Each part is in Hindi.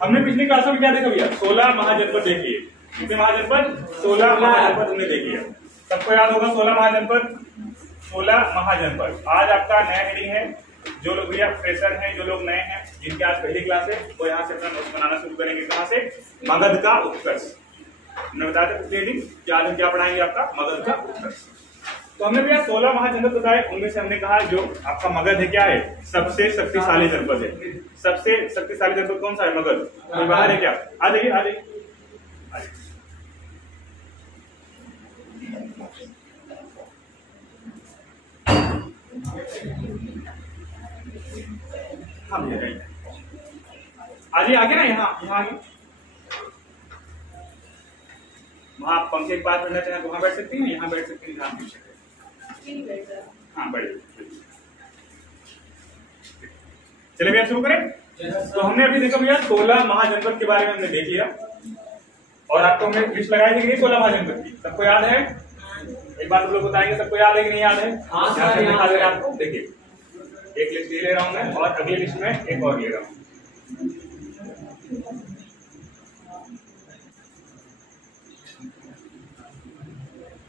हमने पिछली क्लास में क्या देखा भैया? 16 महाजनपद देखिए। कितने महाजनपद? 16 महाजनपद हमने देख लिया। सबको याद होगा 16 महाजनपद। 16 महाजनपद। आज आपका नया हेडिंग है। जो लोग भैया फ्रेशर हैं, जो लोग नए हैं, जिनकी आज पहली क्लास है, वो यहाँ से अपना नोट्स बनाना शुरू करेंगे। कहाँ से? मगध का उत्कर्ष। हमने बताया था पिछली हेडिंग क्या पढ़ाएंगे आपका? मगध का उत्कर्ष। तो हमने भैया 16 महाजनपद बताए। उनमें से हमने कहा जो आपका मगध है क्या है? सबसे शक्तिशाली जनपद है। सबसे शक्तिशाली जनपद कौन सा है? मगध। कोई बाहर है क्या? आ जाइए, आ जाइए। हम आगे ना, यहाँ आगे। वहाँ आप पंखे के पास बैठना चाहें तो वहाँ बैठ सकती हैं, यहाँ बैठ सकती हैं, यहाँ बैठ सकते हैं। हाँ बढ़िया। चलिए भैया शुरू करें। तो हमने अभी देखा भैया 16 महाजनपद के बारे में हमने देख लिया और आपको हमने लिस्ट लगाई थी 16 महाजनपद की। सबको याद है? एक बार आप लोग बताएंगे सबको याद है कि नहीं याद है? दिखा दे रहे आपको। देखिए एक लिस्ट ले रहा हूं मैं और अगली लिस्ट में एक और ले रहा हूं।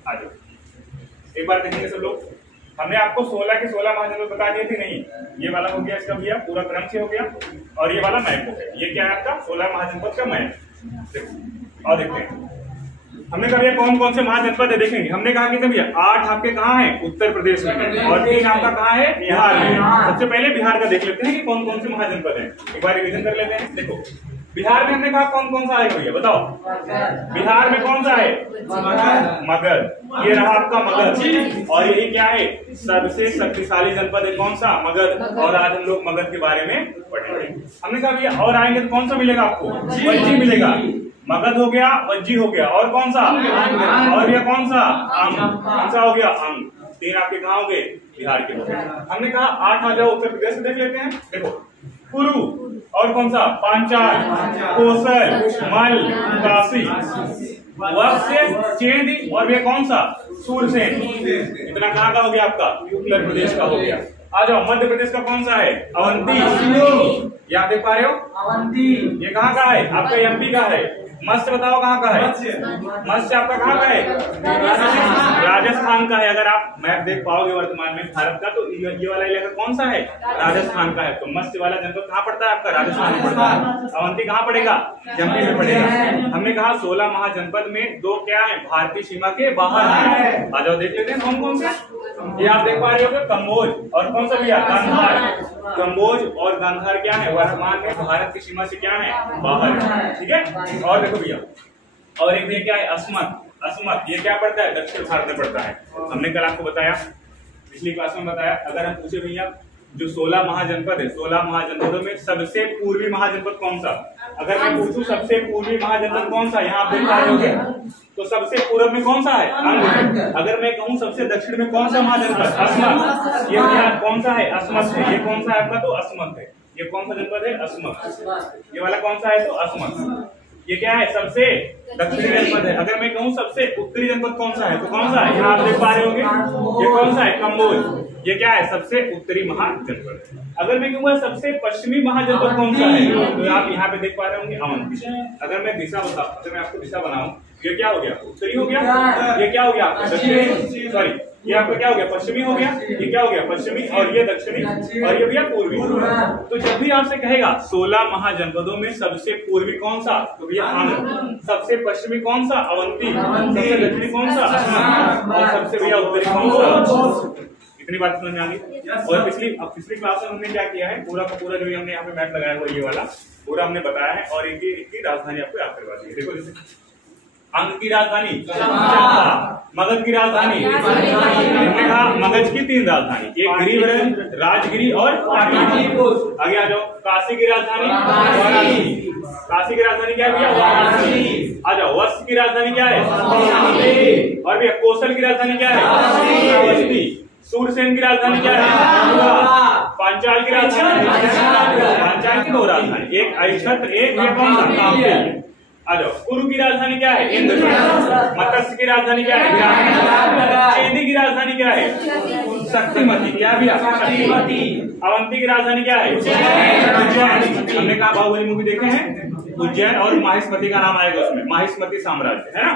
आ जाओ, एक बार देखेंगे सब लोग। हमने आपको 16 के 16 महाजनपद बता दिए थे नहीं? ये वाला हो गया इसका भैया पूरा क्रम से हो गया और ये वाला मैप हो गया। ये क्या है आपका? 16 महाजनपद का मैप। और देखते हैं हमने कहा कौन कौन से महाजनपद है देखेंगे। हमने कहा कि भैया 8 आपके कहाँ है? उत्तर प्रदेश में और 3 आपका कहाँ है? बिहार में। सबसे पहले बिहार का देख लेते हैं कि कौन कौन से महाजनपद है। एक बार रिवीजन कर लेते हैं। देखो बिहार में हमने कहा कौन कौन सा है भैया बताओ? बिहार में कौन सा है? मगध। ये रहा आपका मगध और यही क्या है? सबसे शक्तिशाली जनपद है। कौन सा? मगध। और आज हम लोग मगध के बारे में पढ़ेंगे। हमने कहा भैया और आएंगे तो कौन सा मिलेगा आपको? वज्जी मिलेगा। मगध हो गया, वज्जी हो गया और कौन सा? और ये कौन सा? अंग। कौन सा हो गया? अंग। 3 आपके कहाँ हो गए? बिहार के हो गए। हमने कहा 8 आ जाओ उत्तर प्रदेश से देख लेते हैं। देखो कुरु और कौन सा? पांचाल, कोसल, मल, काशी, वत्स्य, चेदी और ये कौन सा? सूरसेन। इतना कहाँ का हो गया आपका? उत्तर प्रदेश का हो गया। आ जाओ मध्य प्रदेश का कौन सा है? अवंती। ये आप देख पा रहे हो? अवंती। ये कहाँ का है? आपका एमपी का है। मत्स्य बताओ कहाँ का है? मत्स्य आपका कहाँ का है? राजस्थान का है। अगर आप मैप देख पाओगे वर्तमान में भारत का तो ये वाला इलाका कौन सा है? राजस्थान का है। तो मत्स्य वाला जनपद कहाँ पड़ता है आपका? राजस्थान में पड़ता है। अवंती कहाँ पड़ेगा? एमपी में पड़ेगा। हमने कहा 16 महाजनपद में 2 क्या है? भारतीय सीमा के बाहर है। आ जाओ देख लेते हैं कौन कौन से। ये आप देख पा रहे हो कम्बोज और कौन सा भैया? गांधार। कम्बोज और गांधार क्या है? वर्तमान में भारत की सीमा से क्या है? बाहर है। ठीक है। और देखो भैया और एक भैया क्या है? अस्मत। अस्मत ये क्या पड़ता है? दक्षिण भारत में पड़ता है। हमने कल आपको बताया, पिछली क्लास में बताया। अगर हम पूछे भैया जो 16 महाजनपद है, 16 महाजनपदों में सबसे पूर्वी महाजनपद कौन सा? अगर मैं पूछूं सबसे पूर्वी महाजनपद कौन सा? यहाँ आप देख पा रहे होंगे तो सबसे पूर्व में कौन सा है? अंग। अगर मैं कहूँ सबसे दक्षिण में कौन सा महाजनपद? अस्मत। ये कौन सा है? अस्मत है। ये कौन सा है आपका? तो अस्मत है। ये कौन सा जनपद है? अस्मत। ये वाला कौन सा है? तो अस्मत। ये क्या है? सबसे दक्षिणी जनपद है। अगर मैं कहूँ सबसे उत्तरी जनपद कौन सा है? तो कौन सा है? यहाँ आप देख पा रहे होंगे ये कौन सा है? कम्बोज। ये क्या है? सबसे उत्तरी महाजनपद। अगर मैं कहूँगा सबसे पश्चिमी महाजनपद कौन सा है? तो आप यहाँ पे देख पा रहे होंगे अवंती। अगर मैं दिशा बताऊँ, अगर मैं आपको दिशा बनाऊं, ये क्या हो गया? उत्तरी हो गया। ये क्या हो गया? दक्षिणी। सॉरी ये आपका क्या हो गया? पश्चिमी हो गया। ये क्या हो गया? पश्चिमी और ये दक्षिणी और ये भैया पूर्वी। तो जब भी आपसे कहेगा 16 महाजनपदों में सबसे पूर्वी कौन सा? तो भैया अंग। सबसे पश्चिमी कौन सा? अवंती। सबसे दक्षिणी कौन सा? अस्मत। और सबसे भैया उत्तरी कौन सा? इतनी बात समझ में आ गई। और पिछली क्लास में हमने क्या किया है? पूरा का पूरा जो हमने यहाँ पे मैप लगाया हुआ ये वाला पूरा हमने बताया है और इनकी राजधानी आपको याद करवा दी है। देखो जैसे अंग की राजधानी मगध की राजधानी। हमने कहा मगध की 3 राजधानी, एक गिरिवरण, राजगिरी और पाटलिपुत्र। आगे आ जाओ। काशी की राजधानी वाराणसी। काशी की राजधानी क्या है भैया? वाराणसी। आ जाओ। वत्स की राजधानी क्या है? और भैया कोसल की राजधानी क्या है? सूरसेन की राजधानी क्या है? पांचाल की राजधानी। पांचाल की 2 राजधानी, एक अक्षत्र, एक कौन सा? आ जाओ। कुरु की राजधानी क्या है? इंद्र। मत्स्य की राजधानी क्या है? चेदी की राजधानी क्या है? शक्तिमती। क्या भी? शक्तिमती। अवंती की राजधानी क्या है? उज्जैन। हमने कहा बाहुबली मूवी देखे हैं, उज्जैन और माहिष्मति का नाम आएगा उसमें, माहिष्मति साम्राज्य है ना।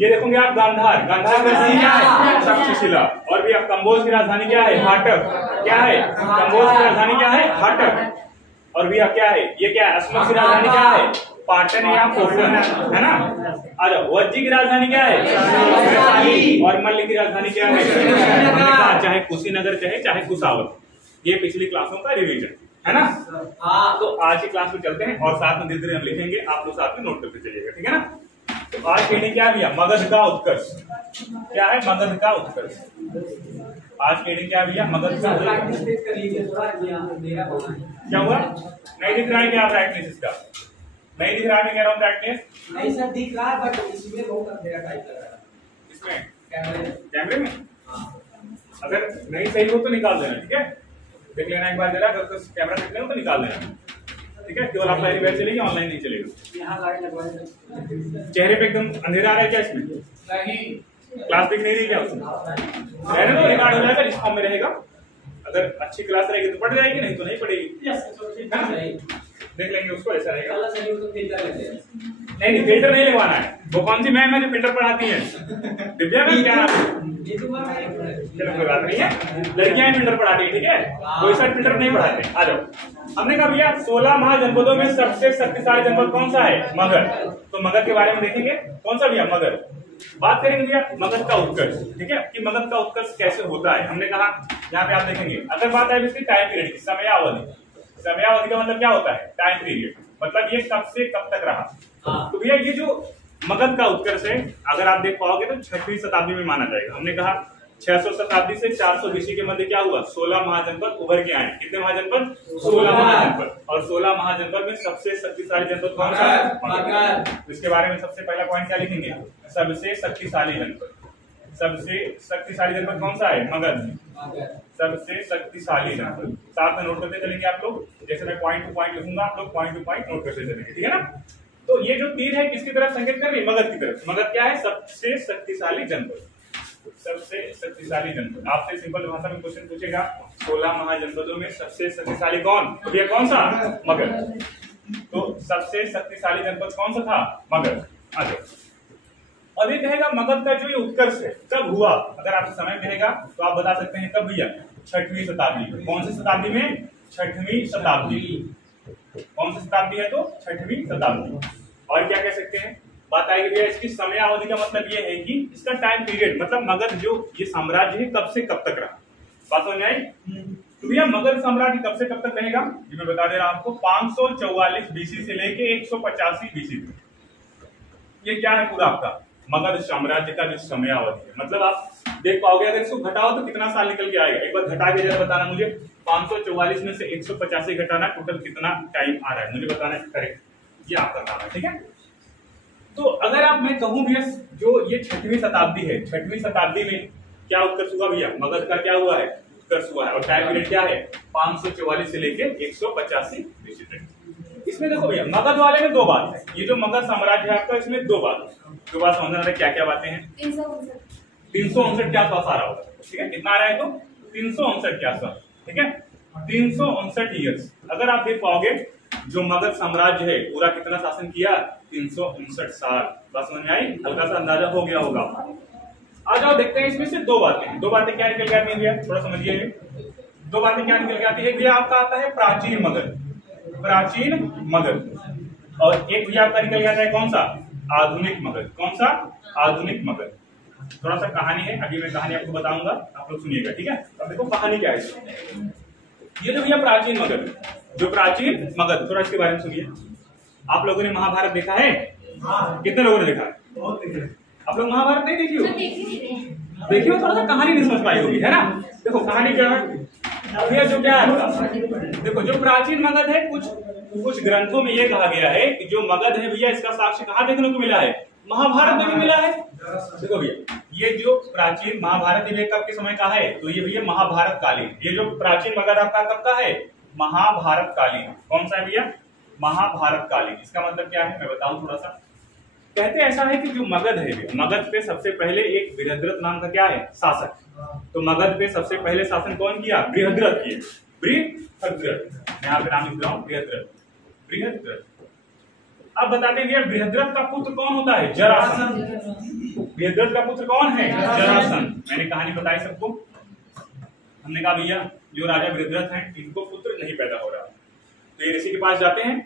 ये देखोगे आप गांधार, गांधार की राजधानी क्या है? तक्षशिला। और भी कंबोज की राजधानी क्या है? हाटक। क्या है? कंबोज की राजधानी क्या है? हाटक। और भी क्या है? ये क्या है? असमक की राजधानी क्या है? पाटन या पोखरण है ना। आ जाओ, वज्जी की राजधानी क्या है? वैशाली। और मल्ल की राजधानी क्या है? चाहे कुशीनगर चाहे कुशावर। ये पिछली क्लासों का रिवीजन है ना। तो आज की क्लास में चलते हैं और साथ में धीरे धीरे हम लिखेंगे, आप लोग साथ में नोट करते चलिएगा, ठीक है ना। तो आज के लिए क्या भैया? मगध का उत्कर्ष। क्या है? मगध का उत्कर्ष। आज के लिए क्या भैया? मगध का उत्कर्ष। क्या हुआ? नहीं दिख रहा है क्या ब्राइटनेस इसका? नहीं दिख रहा है, मैं कह रहा हूँ ब्राइटनेस नहीं सर दिख रहा है, बट इसमें बहुत अंधेरा टाइप लग रहा है। इसमें कैमरे में अगर नहीं सही हो तो निकाल देना, ठीक है। देख लेना एक बार जरा, अगर तो कैमरा देख लेना तो निकाल देना, ठीक है। केवल आप लाइव चलेगी, ऑनलाइन नहीं चलेगा। यहाँ लाइट लगवाए, चेहरे पे एकदम अंधेरा आ रहा है क्या इसमें? नहीं क्लास दिख नहीं रही क्या उसमें? रहने दो, रिकॉर्ड हो जाएगा, इस फॉर्म में रहेगा। अगर अच्छी क्लास रहेगी तो पढ़ जाएगी, नहीं तो नहीं पढ़ेगी। देख लेंगे उसको, ऐसा रहेगा। नहीं फिल्टर नहीं लगवाना है। वो कौन सी मैम है जो फिल्टर पढ़ाती है? दिव्या मैम क्या? चलो कोई बात नहीं है, लड़कियां फिल्टर पढ़ाती है, ठीक है। कोई सा फिल्टर नहीं पढ़ाते। आ जाओ, हमने कहा भैया 16 महाजनपदों में सबसे शक्तिशाली जनपद कौन सा है? मगध। तो मगध के बारे में देखेंगे, कौन सा भैया? मगध। बात करेंगे भैया मगध का उत्कर्ष, ठीक है, कि मगध का उत्कर्ष कैसे होता है। हमने कहा यहाँ पे आप देखेंगे, अगर बात है इसकी टाइम पीरियड की, समयावधि। समयावधि का मतलब क्या होता है? टाइम पीरियड, मतलब ये कब से कब तक रहा। तो भैया ये जो मगध का उत्कर्ष है, अगर आप देख पाओगे तो 6वीं शताब्दी में माना जाएगा। हमने कहा 600 शताब्दी से 400 BC के मध्य क्या हुआ? 16 महाजनपद उभर के आए। कितने महाजनपद? 16 महाजनपद। और 16 महाजनपद में सबसे शक्तिशाली जनपद कौन सा है? मगध। इसके बारे में सबसे पहला पॉइंट क्या लिखेंगे? सबसे शक्तिशाली जनपद। सबसे शक्तिशाली जनपद कौन सा है? मगध। सबसे शक्तिशाली जनपद। साथ में नोट करते चलेंगे आप लोग, जैसे मैं पॉइंट टू पॉइंट लिखूंगा, आप लोग पॉइंट टू पॉइंट नोट करते चलेंगे, ठीक है ना। तो ये जो तीर है किसकी तरफ संकेत कर रही है? मगध की तरफ। मगध क्या है? सबसे शक्तिशाली जनपद। सबसे शक्तिशाली जनपद। आपसे सिंपल भाषा में क्वेश्चन पूछेगा, 16 महाजनपदों में सबसे शक्तिशाली कौन? तो ये कौन सा? मगध। तो सबसे शक्तिशाली जनपद कौन सा था? मगध। आ जाओ, और ये कहेगा मगध का जो ये उत्कर्ष है कब हुआ। अगर आपसे समय मिलेगा तो आप बता सकते हैं कब भैया? 6वीं शताब्दी में। कौन सी शताब्दी में? 6वीं शताब्दी। कौन सी शताब्दी है? तो 6वीं शताब्दी। और क्या कह सकते हैं? बात आएगी भैया इसकी समय अवधि का मतलब ये है कि इसका टाइम पीरियड, मतलब मगध जो ये साम्राज्य है कब से कब तक रहा। बात समझ में आई? तो भैया मगध साम्राज्य कब से कब तक रहेगा ये मैं बता दे रहा हूं आपको। 544 BC से लेके 185 BC तक। ये क्या है पूरा आपका मगध साम्राज्य का जो समय अवधि है। मतलब आप देख पाओगे, अगर इसको घटाओ तो कितना साल निकल के आएगा। एक बार घटा के जरा बताना मुझे, 544 में से 185 घटाना, टोटल कितना टाइम आ रहा है मुझे बताना है। करेक्ट, ये आपका काम है, ठीक है। तो अगर आप मैं कहूं भैया जो ये 6वीं शताब्दी है, 6वीं शताब्दी में क्या उत्कर्ष हुआ भैया? मगध का क्या हुआ है? उत्कर्ष हुआ है। और टाइम पीरियड क्या है? 544 से लेके 185 BC तक। इसमें देखो भैया मगध वाले में दो बात है। ये जो मगध साम्राज्य है आपका, इसमें दो बात समझना है। क्या क्या बातें हैं? 359 के आसपास आ रहा होगा, ठीक है। कितना आ रहा है? तो 359 के आसपास, ठीक है। 359 ईयर्स। अगर आप देख पाओगे जो मगध साम्राज्य है पूरा कितना शासन किया? 359 साल। बात समझ में आई? हल्का सा अंदाजा हो गया होगा। आ जाओ देखते हैं इसमें से दो बातें क्या निकल जाती है भैया, थोड़ा समझिए। दो बातें क्या निकल जाती है भैया? आपका आता है प्राचीन मगध, प्राचीन मगध। और एक भैया आपका निकल जाता है कौन सा? आधुनिक मगध। कौन सा? आधुनिक मगध। थोड़ा सा कहानी है, अभी मैं कहानी आपको बताऊंगा, आप लोग सुनिएगा, ठीक है। अब देखो कहानी क्या है। ये जो भैया प्राचीन मगध, जो प्राचीन मगध, थोड़ा इसके बारे में सुनिए। आप लोगों ने महाभारत देखा है? कितने लोगों ने देखा है? आप लोग महाभारत नहीं देखी हो? देखिए थोड़ा सा कहानी नहीं समझ पाई होगी, है ना। देखो कहानी क्या है भैया, जो क्या है, देखो जो प्राचीन मगध है, कुछ ग्रंथों में ये कहा गया है कि जो मगध है भैया इसका साक्ष्य कहाँ देखने को मिला है? महाभारत में भी मिला है। देखो भैया ये जो प्राचीन महाभारत ये कब के समय का है? तो ये भैया महाभारत कालीन। ये जो प्राचीन मगध आपका कब का है? महाभारत कालीन। कौन सा है भैया? महाभारत कालीन। इसका मतलब क्या है मैं बताऊं थोड़ा सा। कहते ऐसा है कि जो मगध है, मगध पे सबसे पहले एक बृहद्रथ नाम का क्या है? शासक। तो मगध पे सबसे पहले शासन कौन किया? बृहद्रथ किए। बृहद्रथ, यहाँ पे नाम लिख रहा हूँ बृहद्रथ, बृहद्रथ। अब बताते हैं बृहद्रथ का पुत्र कौन होता है? जरासंध। बृहद्रथ का पुत्र कौन है? जरासंध। मैंने कहानी बताई सबको, हमने कहा भैया जो राजा बृहद्रथ हैं इनको पुत्र नहीं पैदा हो रहा, तो ये ऋषि के पास जाते हैं,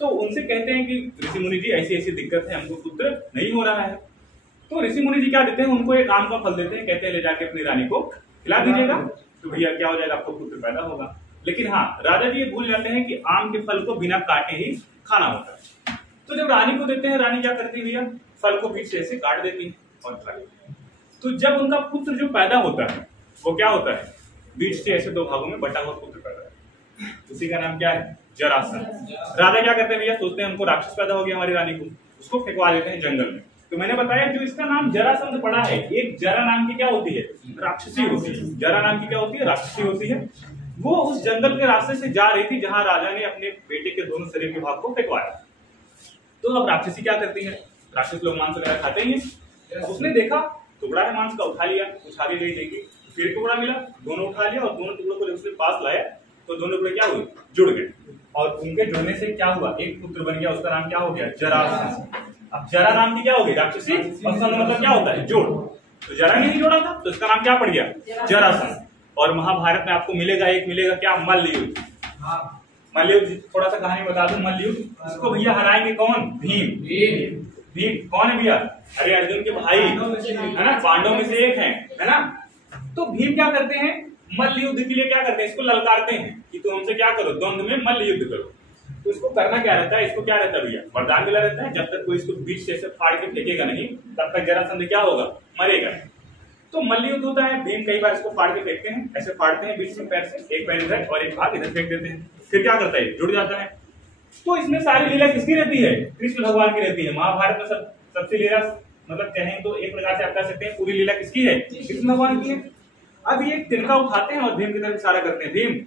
तो उनसे कहते हैं कि ऋषि मुनि जी ऐसी ऐसी दिक्कत है, हमको पुत्र नहीं हो रहा है। तो ऋषि मुनि जी क्या देते हैं, उनको एक आम का फल देते हैं, कहते हैं ले जाके अपनी रानी को खिला दीजिएगा, तो भैया क्या हो जाएगा, आपको पुत्र पैदा होगा। लेकिन हाँ, राजा जी ये भूल जाते हैं कि आम के फल को बिना काटे ही खाना होता है। तो जब रानी को देते हैं, रानी क्या करती है भैया, फल को बीच से ऐसे काट देती है और खा लेती है। तो जब उनका पुत्र जो पैदा होता है वो क्या होता है, बीच से ऐसे दो भागों में बटा हुआ पुत्र पैदा है, उसी का नाम क्या है? जरासंध। राजा क्या करते हैं भैया, सोचते हैं हमको राक्षस पैदा हो गया हमारी रानी को, उसको फेंकवा देते हैं जंगल में। तो मैंने बताया जो इसका नाम जरासंध पड़ा है, एक जरा नाम की क्या होती है, राक्षसी होती है। जरा नाम की क्या होती है, राक्षसी होती है। वो उस जंगल के रास्ते से जा रही थी जहां राजा ने अपने बेटे के दोनों शरीर के भाग को फेंकवाया। तो अब राक्षसी क्या करती है, राक्षस लोग मांस वगैरह खाते ही, उसने देखा टुकड़ा है मांस का, उठा लिया, उठा के गई देखी, फिर टुकड़ा मिला, दोनों उठा लिया और दोनों टुकड़ों को उसने पास लाया, तो दोनों टुकड़े क्या हुए, जुड़ गए, और उनके जुड़ने से क्या हुआ, एक पुत्र बन गया, उसका नाम क्या हो गया, जरासंध। अब जरा नाम की क्या होगी, राक्षसी, और संध मतलब क्या होता है, जोड़। तो जरा नहीं जोड़ा था तो इसका नाम क्या पड़ गया, जरासंध। और महाभारत में आपको मिलेगा क्या, मल्लयुद्ध। मल्लयुद्ध, थोड़ा सा कहानी बता दूं, मल्लयुद्ध इसको भैया हराएंगे कौन, भीम। भीम कौन है भैया, अरे अर्जुन के भाई है ना, पांडवों में से एक है ना। तो भीम क्या करते हैं, मल्ल युद्ध के लिए क्या करते हैं, इसको ललकारते हैं कि तुम हमसे क्या करो, द्वंद्व में मल्ल युद्ध करो। तो इसको करना क्या रहता है, इसको क्या रहता है भैया, वरदान मिला रहता है, जब तक कोई इसको बीच से फाड़ के फेंकेगा नहीं तब तक जरासंध क्या होगा, मरेगा। तो मल्ल युद्ध होता है, भीम कई बार इसको फाड़ के फेंकते हैं, ऐसे फाड़ते हैं बीच में पैर से, एक पैर इधर और एक भाग इधर फेंक देते हैं, फिर क्या करता है, जुड़ जाता है। तो इसमें सारी लीला किसकी रहती है, कृष्ण भगवान की रहती है। महाभारत में सबसे लीला मतलब कहें तो एक प्रकार से आप कह सकते हैं पूरी लीला किसकी है, कृष्ण भगवान की है। अब ये तिनका उठाते हैं और भीम की तरफ इशारा करते हैं, भीम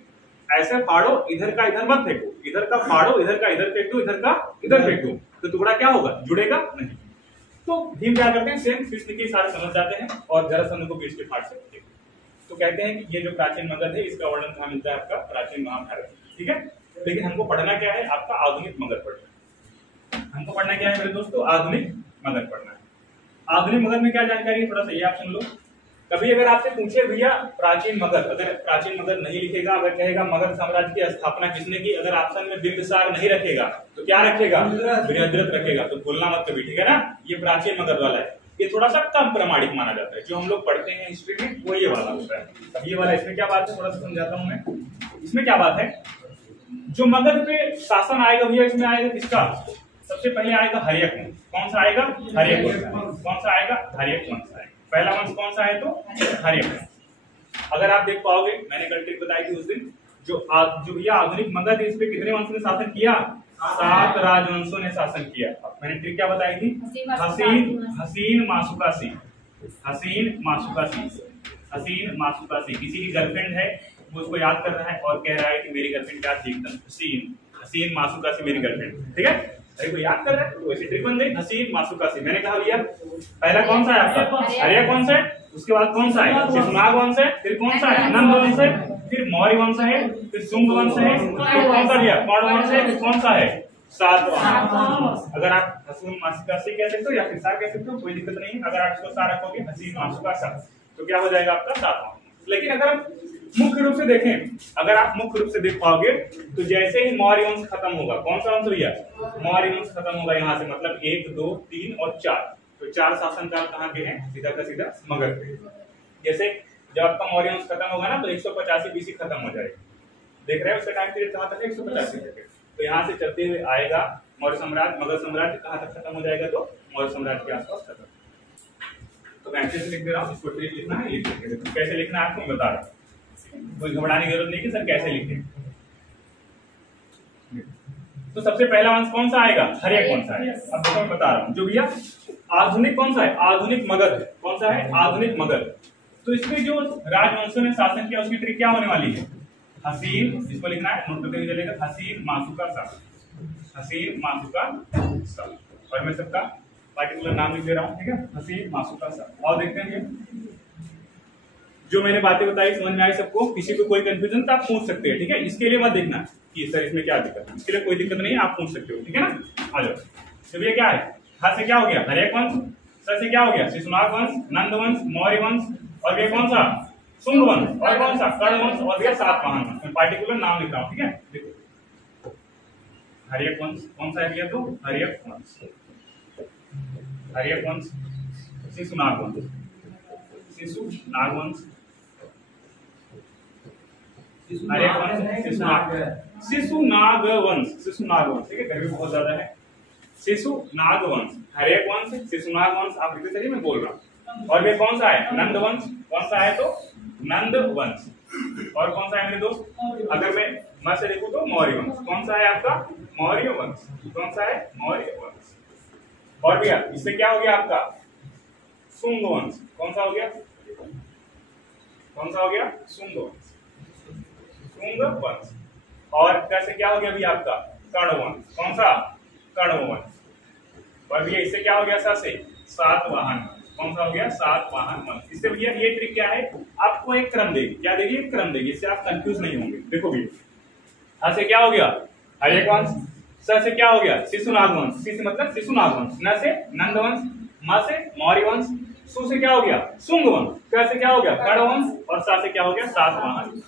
ऐसे फाड़ो, इधर का इधर मत फेंको, इधर का फाड़ो, इधर का इधर फेंक दो, इधर का इधर फेंक दो, तो टुकड़ा क्या होगा, जुड़ेगा नहीं। तो भीम क्या करते हैं, सेम कृष्ण के इशारे समझ जाते हैं और जरासंध को बीच के फाड़ सकते हैं। तो कहते हैं कि ये जो प्राचीन मगध है इसका वर्णन कहाँ मिलता है, आपका प्राचीन महाभारत, ठीक है। लेकिन हमको पढ़ना क्या है, आपका आधुनिक मगध पढ़ना है। हमको पढ़ना क्या है मेरे दोस्तों, आधुनिक मगध पढ़ना है। आधुनिक मगध में क्या जानकारी है, थोड़ा सा ये आप सुन लो। कभी अगर आपसे पूछे भैया प्राचीन मगध, अगर प्राचीन मगध नहीं लिखेगा, अगर कहेगा मगध साम्राज्य की स्थापना किसने की, अगर ऑप्शन में बिंबिसार नहीं रखेगा तो क्या रखेगा, बृहद्रथ रखेगा, तो भूलना मत कभी, ठीक है ना। ये प्राचीन मगध वाला है, ये थोड़ा सा कम प्रमाणिक माना जाता है। जो हम लोग पढ़ते हैं हिस्ट्री में वो ये वाला होता है। अब ये वाला इसमें क्या बात है, थोड़ा सा समझाता हूँ मैं। इसमें क्या बात है, जो मगध पे शासन आएगा भैया, इसमें आएगा किसका, सबसे पहले आएगा हर्यक वंश। कौन सा आएगा, हर्यक वंश। कौन सा आएगा, हर्यक वंश आएगा। पहला वंश कौन सा है, तो हर्यक वंश। अगर आप देख पाओगे, मैंने कल ट्रिक बताई थी उस दिन, जो भैया आधुनिक मगध है, इस पे कितने वंशों ने शासन किया, 7 राजवंशों ने शासन किया। मैंने ट्रिक क्या बताई थी, हसीन मासुकासी, हसीन मासुकासी, हसीन मासुकासी। किसी की गर्लफ्रेंड है, वो उसको याद कर रहा है और कह रहा है कि मेरी गर्लफ्रेंड क्या थी, एकदम हसीन, हसीन मासुकासी मेरी गर्लफ्रेंड, ठीक है। अरे को याद कर रहा है तो वैसे ट्रिक बन गई, हसीन मासुकासी। मैंने कहा भैया पहला कौन सा है आपका, हर्यक वंश है, उसके बाद कौन सा है, शिशुनाग वंश है, फिर कौन सा है, नंद वंश है, फिर मौर्य वंश है, फिर शुंग वंश है, फिर कौन सा भैया, पौंड वंश है, फिर कौन सा है, सातवां। अगर आप हसीन मासुकासी कह सकते हो या फिर सा कह सकते हो, कोई दिक्कत नहीं है। अगर आप इसको सा रखोगे हसीन मासुकासा तो क्या हो जाएगा आपका, सातवां। लेकिन अगर आप मुख्य रूप से देखें, अगर आप मुख्य रूप से देख पाओगे तो जैसे ही मौर्य वंश खत्म होगा, कौन सा वंश भैया, मौर्य वंश खत्म होगा यहाँ से, मतलब 1, 2, 3 और 4, तो 4 शासनकाल कहाँ के हैं, सीधा का सीधा मगध के। जैसे जब आपका मौर्य वंश खत्म होगा ना तो 185 BC खत्म हो जाएगा। देख रहे हैं उसका टाइम पीरियड कहाँ तक है, 185 तक। तो यहाँ से चलते हुए आएगा मौर्य साम्राज्य, मगध साम्राज्य कहाँ तक खत्म हो जाएगा, तो मौर्य साम्राज्य के आसपास खत्म। तो मैं अच्छे से लिख दे रहा हूँ, इसको ट्रिक लिखना है, लिख देंगे। कैसे लिखना है आपको मैं बता रहा हूँ, कोई घबराने की जरूरत नहीं कि सर कैसे लिखें। तो सबसे पहला वंश कौन सा आएगा, हर्यक वंश आएगा। अब देखो मैं बता रहा हूँ, जो भैया आधुनिक कौन सा है, आधुनिक मगध है। कौन सा है, आधुनिक मगध। तो इसमें जो राजवंशों ने शासन किया उसकी ट्रिक क्या होने वाली है, हसीन, इसको लिखना है, नोट करके चलेगा, हसीन मासुका सा, हसीन मासुका सा। और मैं सबका पार्टिकुलर नाम लिख दे रहा हूँ, ठीक है, हसीन मासुका सा। और देखते हैं जो मैंने बातें बताई समझ में आई सबको? किसी को कोई कंफ्यूजन तो आप पूछ सकते हैं, ठीक है? इसके लिए मत देखना कि सर इसमें क्या दिक्कत है, इसके लिए कोई दिक्कत नहीं है, आप पूछ सकते हो, ठीक है ना? आ जाओ। तो ये क्या है? हा से क्या हो गया? हर्यक वंश। स से क्या हो गया? शिशुनाग वंश, नंद वंश, मौर्य वंश, और ये कौन सा? शुंग वंश, और कौन सा? कर्ण वंश, और ये सातवाहन वंश। मैं पार्टिकुलर नाम लिख रहा हूं, ठीक है? देखो हर्यक वंश कौन सा है भैया? तो हर्यक वंश, हर्यक वंश, शिशुनाग वंश, शिशुनाग वंश, हर्यक वंश, शिशुनाग वंश, शिशुनाग वंश, ठीक है? गर्मी बहुत ज्यादा है। शिशुनाग वंश, हर्यक वंश, शिशुनाग वंश, आप लिखते चलिए, मैं बोल रहा हूँ। और ये कौन सा है? नंद वंश। कौन सा है? तो नंद वंश। और कौन सा है मेरे दोस्त? अगर मैं म से देखूं तो मौर्य वंश। कौन सा है आपका? मौर्य वंश। कौन सा है? मौर्य वंश। और भैया इससे क्या हो गया आपका? शुंग वंश। कौन सा हो गया? कौन सा हो गया? शुंग वंश, शुंग वंश। और कैसे क्या हो गया भी आपका? कर्ण वंश। कौन सा? कर्ण वंश। और भैया इससे क्या हो गया? से सातवाहन। कौन सा हो गया? सातवाहन वंश। इससे भैया ये ट्रिक क्या है? आपको एक क्रम देगी। क्या देगी? एक क्रम देगी, इससे आप कंफ्यूज नहीं होंगे। देखो भैया, से क्या हो गया? हर्यक वंश। स से क्या हो गया? शिशुनाग वंश। सी से मतलब शिशुनाग वंश। न से नंद वंश, म से मौर्य वंश, सु से क्या हो गया? शुंग वंश, क से क्या हो गया? कर्ण वंश, और सा से क्या हो गया? सातवाहन।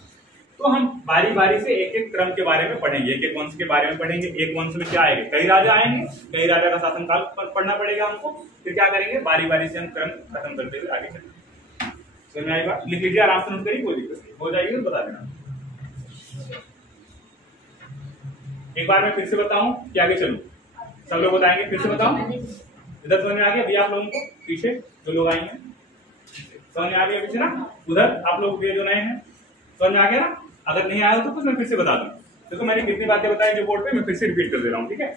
तो हम बारी बारी से एक एक क्रम के बारे में पढ़ेंगे, एक एक वंश के बारे में पढ़ेंगे। एक वंश में क्या आएंगे? कई राजा आएंगे, कई राजा का शासनकाल पढ़ना पड़ेगा हमको। फिर क्या करेंगे? बारी बारी से हम क्रम खत्म करते हुए आगे चलेंगे। समझ में आएगा? लिख लीजिए, आराम से नोट करिए, कोई दिक्कत नहीं हो जाएगी तो बता देना। एक बार मैं फिर से बताऊं कि आगे चलूं? सब लोग बताएंगे, फिर से बताऊं? इधर समझ में आ गया भैया आप लोगों को? पीछे जो लोग आएंगे समझ में आ गया? पीछे ना, उधर आप लोग जो नए हैं समझ में आ गया ना? अगर नहीं आया तो कुछ मैं फिर से बता दूं। देखो मैंने कितनी बातें बताई जो बोर्ड पे, मैं फिर से रिपीट कर दे रहा हूं, ठीक है?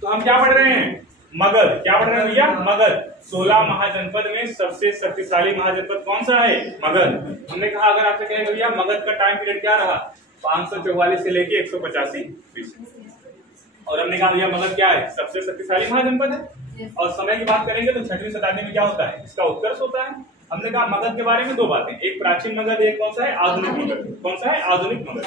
तो हम क्या पढ़ रहे हैं? मगध। क्या पढ़ रहे हैं भैया? मगध। 16 महाजनपद में सबसे शक्तिशाली महाजनपद कौन सा है? मगध। हमने कहा अगर आपसे कहेंगे भैया मगध का टाइम पीरियड क्या रहा? 544 से लेके 185 बीसी। और हमने कहा भैया मगध क्या है? सबसे शक्तिशाली महाजनपद है। और समय की बात करेंगे तो 6वीं शताब्दी में क्या होता है? इसका उत्कर्ष होता है। हमने कहा मगध के बारे में दो बातें, एक प्राचीन मगध, एक कौन सा है? आधुनिक मगध। कौन सा है? आधुनिक मगध।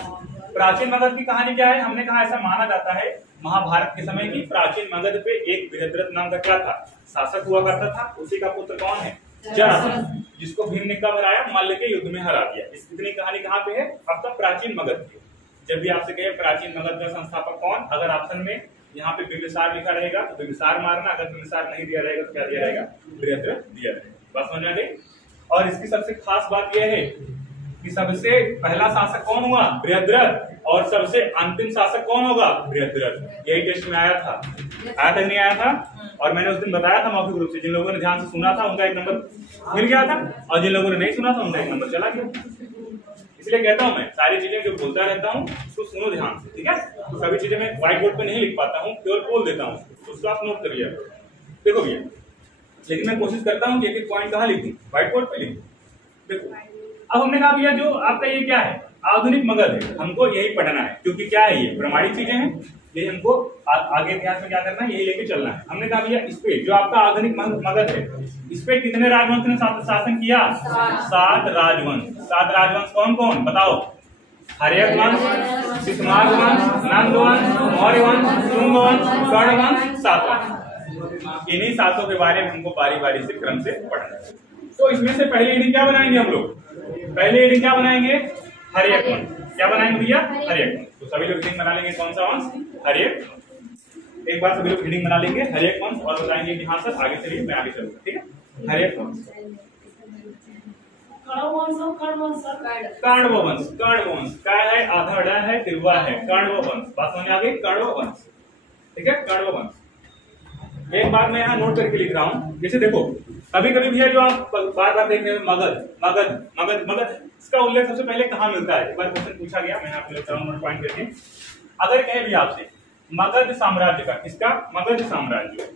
प्राचीन मगध की कहानी क्या है? हमने कहा ऐसा माना जाता है महाभारत के समय की प्राचीन मगध पे एक बृहद्रथ नाम का क्या था? शासक हुआ करता था। उसी का पुत्र कौन है? जरासंध, जिसको भीम ने कब हराया? मल्ल के युद्ध में हरा दिया। इतनी कहानी कहाँ पे है? आपका प्राचीन मगध की। जब भी आपसे कहे प्राचीन मगध का संस्थापक कौन, अगर ऑप्शन में यहाँ पे बिंबिसार लिखा रहेगा तो बिंबिसार मारना, अगर बिंबिसार नहीं दिया रहेगा तो क्या दिया रहेगा? बृहद्रथ दिया रहेगा। बात समझ आ गई? और इसकी सबसे खास बात यह है कि सबसे पहला शासक कौन हुआ? बृहद्रथ। और सबसे अंतिम शासक कौन होगा? बृहद्रथ। यही टेस्ट में आया था, आया था नहीं आया था? और मैंने उस दिन बताया था मौखिक रूप से, जिन लोगों ने ध्यान से सुना था उनका 1 नंबर मिल गया था, और जिन लोगों ने नहीं सुना था उनका 1 नंबर चला गया। इसलिए कहता हूं मैं सारी चीजें जो बोलता रहता हूँ उसको सुनो ध्यान से, ठीक है? तो सभी चीजें मैं व्हाइट बोर्ड पे नहीं लिख पाता हूँ, केवल बोल देता हूँ, उसको आप नोट करिए। देखो भैया, लेकिन मैं कोशिश करता हूँ कि एक एक पॉइंट कहाँ लिखूं? व्हाइट बोर्ड पे लिखूं। देखो अब हमने कहा भैया जो आपका ये क्या है? आधुनिक मगध है, हमको यही पढ़ना है, क्योंकि क्या है? ये प्रमाणित चीजें हैं, ये हमको आगे इतिहास में क्या करना है? यही लेके चलना है। हमने कहा भैया इस पे जो आपका आधुनिक मगध है, इस पे कितने राजवंश ने शासन किया? 7 राजवंश। 7 राजवंश कौन कौन बताओ? हर्यक वंश, शिशुनाग वंश, नंद वंश, मौर्य वंश, शुंग वंश, कर्ण वंश, सातवाहन। इन्हीं सातों के बारे में हमको बारी बारी से क्रम से पढ़ना है। तो इसमें से पहले हेडिंग क्या बनाएंगे हम लोग? पहले हेडिंग क्या बनाएंगे? हर्यक वंश। क्या बनाएंगे भैया? हर्यक वंश। तो सभी लोग हेडिंग बना लेंगे कौन सा वंश? हर्यक वंश। एक बार सभी लोग हेडिंग बना लेंगे हर्यक वंश और बताएंगे कि हाँ सर आगे चलिए, मैं आगे चलूंगा, ठीक है? हर्यक वंश, कण्व वंश। कण्व वंश क्या है? आधा ड है, तिरवा है, कण्व वंश। बात समझ आ गई? कण्व वंश, ठीक है? कण्व वंश। एक बात मैं यहाँ नोट करके लिख रहा हूँ, जैसे देखो कभी कभी भैया जो आप बार बार देख रहे हैं मगध मगध मगध मगध, इसका उल्लेख सबसे पहले कहाँ मिलता है? एक बार क्वेश्चन पूछा गया, मैं आपको लेता हूँ पॉइंट करके। अगर कहे भैया आपसे मगध साम्राज्य का, किसका? मगध साम्राज्य,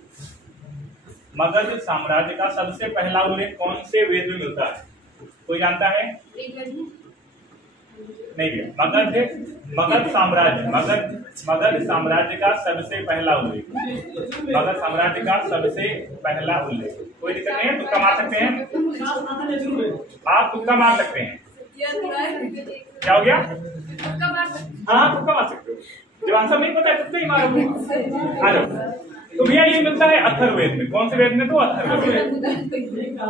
मगध साम्राज्य का सबसे पहला उल्लेख कौन से वेद में मिलता है? कोई जानता है? नहीं भैया, मगध साम्राज्य का सबसे पहला उल्लेख, मगध साम्राज्य का सबसे पहला उल्लेख। कोई दिक्कत नहीं है, तुक्का मार सकते हैं आप, तुक्का मार सकते हैं। क्या हो गया? हाँ तुक्का मार सकते हो, जब आंसर नहीं पता है तुक्का ही मारो। आ जाओ। तो भैया ये मिलता है अथर्ववेद में। कौन से वेद में? तो अथर्ववेद।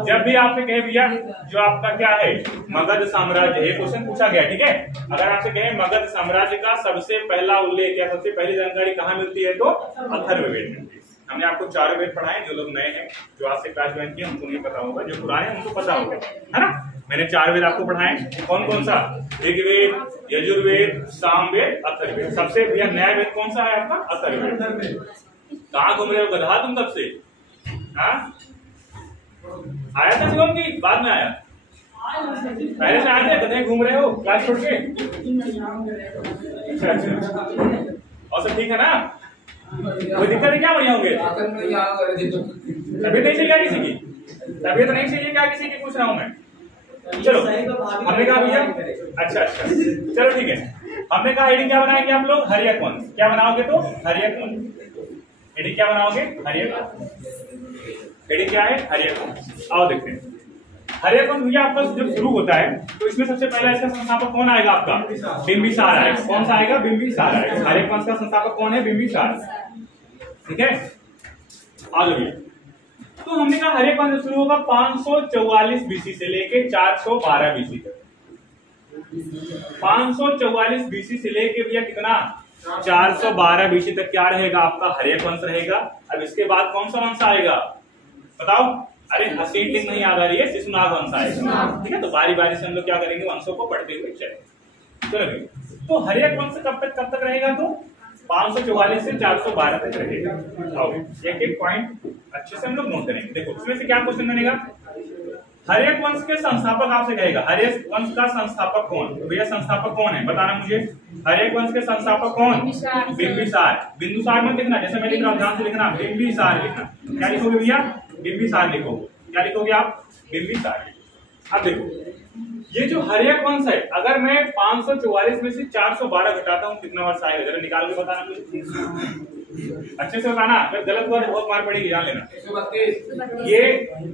जब भी आपसे कहे भैया जो आपका क्या है मगध साम्राज्य, ये क्वेश्चन पूछा गया, ठीक है, अगर आपसे कहे मगध साम्राज्य का सबसे पहला उल्लेख या सबसे पहली जानकारी कहाँ मिलती है, तो अथर्ववेद में। हमने आपको 4 वेद पढ़ाए, जो लोग नए हैं, जो आज से क्लास ज्वाइन किए उनको नहीं पता होगा, जो पुराने हैं उनको पता होगा, है ना। मैंने 4 वेद आपको पढ़ाए, कौन कौन सा? ऋग्वेद, यजुर्वेद, सामवेद, अथर्ववेद। सबसे भैया नया वेद कौन सा है आपका? अथर्ववेद। कहाँ घूम रहे हो गधा तुम तब से? हाँ आया था शिवम की? बाद में आया? पहले से आए थे? गधे घूम रहे हो क्लास छोड़ के? अच्छा। और सब ठीक है ना? कोई दिक्कत है क्या? बढ़िया होंगे? तबीयत नहीं सही क्या किसी की? तबीयत नहीं सही है क्या किसी की? पूछ रहा हूँ मैं। चलो हमने कहा भैया, अच्छा चलो ठीक है, हमने कहा हेडिंग क्या बनाएंगे आप लोग? हर्यक वंश। क्या बनाओगे? तो हर्यक वंश। हेडिंग क्या बनाओगे? हर्यक वंश। हेडिंग क्या है? हर्यक वंश। आओ देखते हैं। हर्यक वंश भैया आपका जब शुरू होता है तो इसमें सबसे पहले इसका संस्थापक कौन आएगा आपका? बिंबिसार आएगा। कौन सा आएगा? बिंबिसार आएगा। हर्यक वंश का संस्थापक कौन है? बिंबिसार। ठीक है, आ जाइए। तो हमने कहा हर्यक वंश शुरू होगा 544 बीसी से लेके 412 बीसी तक। 544 बीसी से लेके भैया कितना? 412 बीसी तक क्या रहेगा आपका? हर्यक वंश रहेगा। अब इसके बाद कौन सा वंश आएगा बताओ? अरे हसीन टीम नहीं याद आ रही है, शिशुनाग वंश आएगा। ठीक है, तो बारी बारी से हम लोग क्या करेंगे? वंशों को पढ़ते हुए चलेंगे। चलो, तो हर्यक वंश कब तक रहेगा? तो 544 से 412 तक रहेगा। एक एक पॉइंट अच्छे से हम लोग नोट करेंगे। देखो इसमें से क्या क्वेश्चन बनेगा? हर्यक वंश के संस्थापक आपसे कहेगा, हर्यक वंश का संस्थापक कौन? तो भैया संस्थापक कौन है बताना मुझे। हर्यक वंश के संस्थापक कौन? बिंबिसार। बिंदुसार मत लिखना, जैसे मैं लिख रहा हूँ ध्यान से लिखना, बिंबिसार लिखना। क्या लिखोगे भैया? बिंबिसार लिखोगे। क्या लिखोगे आप? बिंबिसार। अब देखो ये जो हर्यक वंश है, अगर मैं 544 में से 412 घटाता हूँ कितना वर्ष आएगा? जरा निकाल के बताना मुझे, अच्छे से बताना, अगर गलत हुआ तो बहुत मार पड़ेगी, जान लेना। 132। ये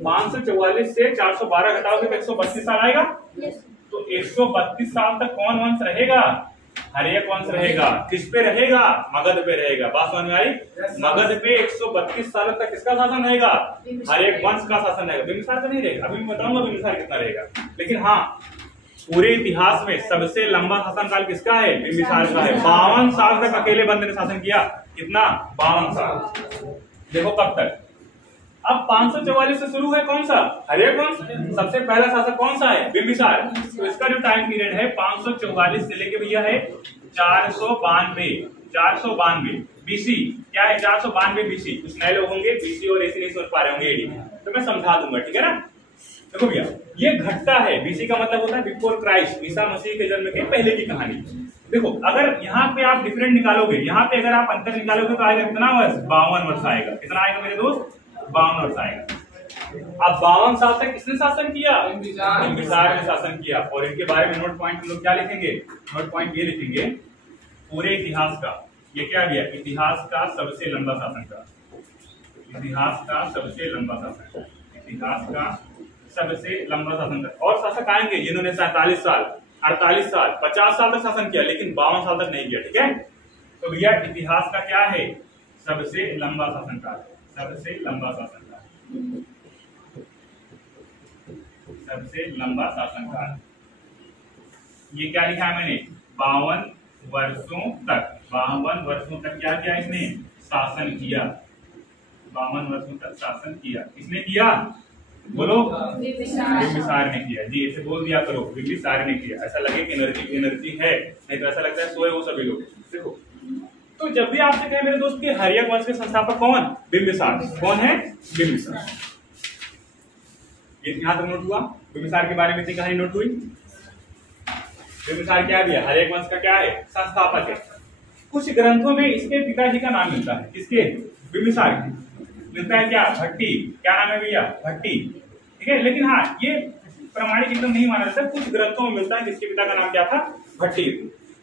544 से 412 घटाओगे तो 132 साल आएगा। तो 132 साल तक कौन वंश रहेगा? हर्यक वंश रहेगा। किस पे रहेगा? मगध पे रहेगा। बात समझ में आई? मगध पे 132 साल तक किसका शासन रहेगा? हर्यक वंश का शासन रहेगा। बिंबिसार का नहीं रहेगा। अभी मैं बताऊंगा बिंबिसार कितना रहेगा, लेकिन हाँ पूरे इतिहास में सबसे लंबा शासन काल किसका है? बिंबिसार का है। 52 साल तक अकेले बंदे ने शासन किया। कितना? 52 साल। देखो कब तक। अब 544 से शुरू है कौन सा? हर्यक वंश। सबसे पहला शासक कौन सा है? बिंबिसार। तो इसका जो टाइम पीरियड है 544 से लेके भैया है 492 बीसी। क्या है? 492 बीसी। कुछ नए लोग होंगे बीसी और एसी नहीं समझ पा रहे होंगे एडी, तो मैं समझा दूंगा, ठीक है ना। देखो भैया ये घटता है। बीसी का मतलब होता है बिफोर क्राइस्ट, ईसा मसीह के जन्म के पहले की कहानी। देखो अगर यहाँ पे आप डिफरेंट निकालोगे, यहाँ पे अगर आप अंतर निकालोगे तो आएगा कितना वर्ष? 52 वर्ष आएगा। कितना आएगा मेरे दोस्त? 52 वर्ष आएगा। अब 52 साल तक किसने शासन किया? बिंबिसार ने शासन किया। और इनके बारे में नोट पॉइंट हम लोग क्या लिखेंगे? नोट पॉइंट ये लिखेंगे पूरे इतिहास का। ये क्या गया? इतिहास का सबसे लंबा शासनकाल। इतिहास का सबसे लंबा शासन। इतिहास का सबसे लंबा शासनकाल। और शासक आएंगे जिन्होंने 47 साल, 48 साल, 50 साल तक शासन किया, लेकिन 52 साल तक नहीं किया। ठीक है, तो भैया इतिहास का क्या है? सबसे लंबा शासनकाल। सबसे लंबा शासनकाल। सबसे लंबा शासनकाल। ये क्या लिखा है मैंने? 52 वर्षों तक। 52 वर्षों तक क्या किया इसने? शासन किया। 52 वर्षों तक शासन किया। किसने किया? बोलो। बिंबिसार ने किया। जी ऐसे बोल दिया करो, बिंबिसार ने किया। ऐसा लगे कि एनर्जी है, नहीं तो ऐसा लगता है सोए वो सभी लोग। देखो तो जब भी आपसे कहे मेरे दोस्त कि हर्यक वंश के संस्थापक कौन? बिंबिसार। कौन है? बिंबिसार। ये यहां तक नोट हुआ। बिंबिसार के बारे में इतनी कहानी नोट हुई। बिंबिसार क्या है? हर्यक वंश का क्या है? संस्थापक है। कुछ ग्रंथों में इसके पिताजी का नाम मिलता है। किसके? बिंबिसार के। मिलता है क्या? भट्टी। क्या नाम है भैया? भट्टी। ठीक है, लेकिन हाँ ये प्रमाणिक एकदम नहीं माना जाता। कुछ ग्रंथों में मिलता है जिसके पिता का नाम क्या था? भट्टी।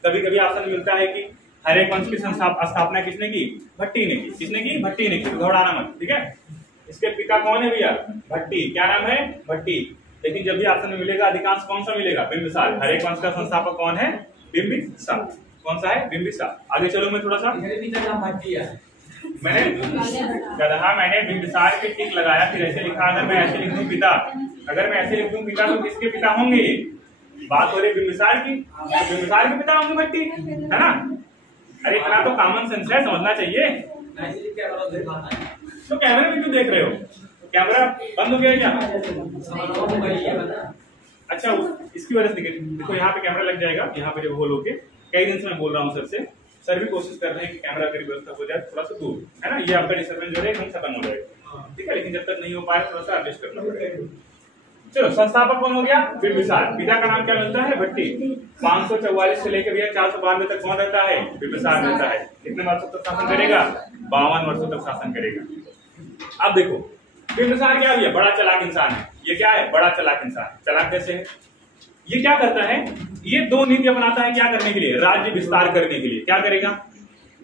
कभी कभी ऑप्शन मिलता है कि हरेक वंश की स्थापना किसने की? भट्टी ने की। किसने की? भट्टी ने की। घबराना मत, ठीक है। इसके पिता कौन है भैया? भट्टी। क्या नाम है? भट्टी। लेकिन जब भी ऑप्शन में मिलेगा अधिकांश कौन सा मिलेगा? बिंबिसार। हरेक वंश का संस्थापक कौन है? बिंबिसार। कौन सा है? बिंबिसार। आगे चलो मैं थोड़ा सा, मैंने गधा मैंने बिंबिसार पे टिक लगाया, फिर ऐसे लिखा। अगर मैं ऐसे लिख दूं पिता, अगर मैं ऐसे लिख दूं पिता तो किसके पिता होंगे? बात हो रही बिंबिसार की, तो बिंबिसार के पिता होंगे भट्टी, है ना। अरे इतना तो कॉमन सेंस है, समझना चाहिए। तो कैमरे में क्यों देख रहे हो? कैमरा बंद हो गया क्या? अच्छा, इसकी वजह से देखो यहाँ पे कैमरा लग जाएगा, यहाँ पे जब होल होके। कई दिन से मैं बोल रहा हूँ सर से, सर भी कोशिश कर रहे हैं कि कैमरा की व्यवस्था हो जाए थोड़ा सा दूर, है ना। ये आपका डिस्टर्बेंस जो है एकदम खत्म हो जाएगा, ठीक है। लेकिन जब तक नहीं हो पाए थोड़ा सा एडजस्ट करना पड़ेगा। चलो, संस्थापक कौन हो गया? बिंबिसार। पिता का नाम क्या मिलता है? भट्टी। 544 से लेकर भैया 492 तक कौन रहता है? बिंबिसार रहता है। कितने वर्षों तक शासन करेगा? 52 वर्षों तक शासन करेगा। अब देखो बिंबिसार क्या भैया? बड़ा चालाक इंसान है। ये क्या है? बड़ा चालाक इंसान। चालाक कैसे है? ये क्या करता है? ये दो नीति अपनाता है। क्या करने के लिए? राज्य विस्तार करने के लिए। क्या करेगा?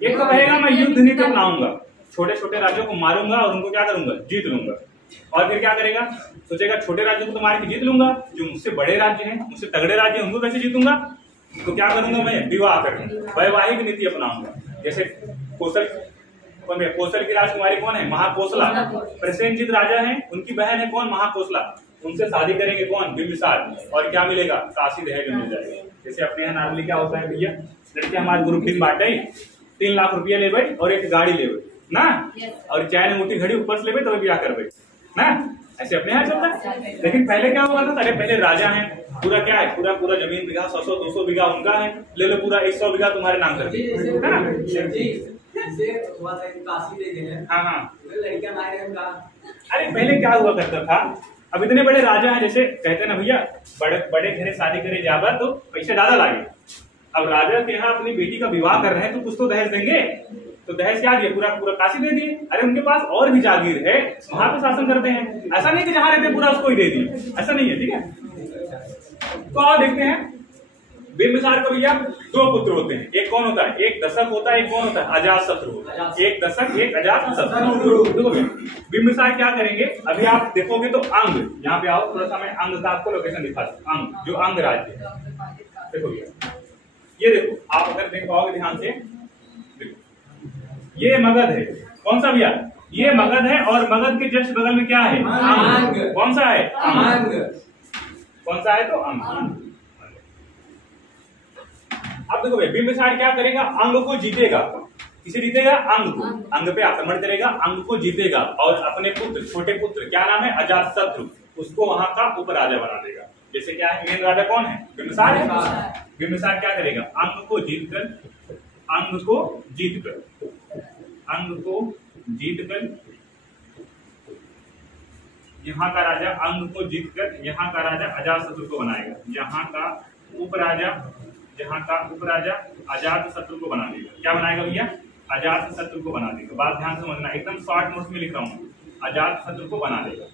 एक तो कहेगा मैं युद्ध नीति अपनाऊंगा, छोटे छोटे राज्यों को मारूंगा और उनको क्या करूंगा? जीत लूंगा। और फिर क्या करेगा? सोचेगा छोटे राज्यों को तो मार के जीत लूंगा, जो मुझसे बड़े राज्य हैं, मुझसे तगड़े राज्य हैं, उनको कैसे जीतूंगा? तो क्या करूंगा मैं? विवाह करूंगा, वैवाहिक नीति अपनाऊंगा। जैसे कोसल की राजकुमारी कौन है? महाकोसला। प्रसेनजीत राजा है, उनकी बहन है कौन? महाकोसला। उनसे शादी करेंगे कौन? बिंबिसार। और क्या मिलेगा? काशी दहेज मिल जाएगा। जैसे अपने यहाँ नॉर्मली क्या होता है भैया, लड़के हमारे ग्रुप दिन बांटे 3 लाख रुपया ले भाई और एक गाड़ी ले ना, और चैन मुट्ठी घड़ी ऊपर से ले तो ब्याह कर ना, ऐसे अपने यहाँ चलता है। लेकिन पहले क्या हुआ था? अरे पहले राजा है, पूरा क्या है? पूरा जमीन बीघा 100-200 बीघा उनका है, ले लो पूरा 100 बीघा तुम्हारे नाम कर दिया, है ना। हाँ हाँ, अरे पहले क्या हुआ करता था? अब इतने बड़े राजा हैं, जैसे कहते हैं ना भैया, बड़े घरे शादी करे जावा तो पैसे ज्यादा लागे। अब राजा के यहाँ अपनी बेटी का विवाह कर रहे हैं तो कुछ तो दहेज देंगे, तो दहेज क्या दिए? पूरा काशी दे दिए। अरे उनके पास और भी जागीर है, वहां पे शासन करते हैं। ऐसा नहीं कि जहां रहते पूरा उसको ही दे दिए, ऐसा नहीं है, ठीक है। तो और देखते हैं बिंबिसार को भैया 2 पुत्र होते हैं। एक कौन होता है? एक दशक होता है, एक कौन होता है? अजातशत्रु। एक दशक, एक अजातशत्रु। देखो बिंबिसार क्या करेंगे? अभी आप देखोगे तो अंग, यहाँ पे आओ थोड़ा सा, मैं अंग का आपको लोकेशन दिखा दूं। अंग, जो अंग राज्य है, देखो भैया, ये देखो, आप अगर देख पाओगे ध्यान से, देखो ये मगध है। कौन सा भैया? ये मगध है, और मगध के जस्ट बगल में क्या है? अंग। कौन सा है? अंग। कौन सा है? तो अंग। अब देखो भाई, बिंबिसार क्या करेगा? अंग को जीतेगा। किसे जीतेगा? अंग को। अंग पे आक्रमण करेगा, अंग को जीतेगा, और अपने पुत्र, छोटे पुत्र, क्या नाम है? अजातशत्रु, उसको वहां का उपराजा बना देगा। जैसे क्या है, मेन राजा कौन है? बिंबिसार है। बिंबिसार क्या करेगा? अंग को जीतकर यहाँ का राजा, अंग को जीतकर यहाँ का राजा अजातशत्रु को बनाएगा। यहाँ का उपराजा अजातशत्रु को बना देगा। क्या बनाएगा भैया? अजातशत्रु को बना देगा। बात ध्यान से समझना, एकदम शॉर्ट नोट्स में लिख रहा हूँ। अजातशत्रु को बना देगा,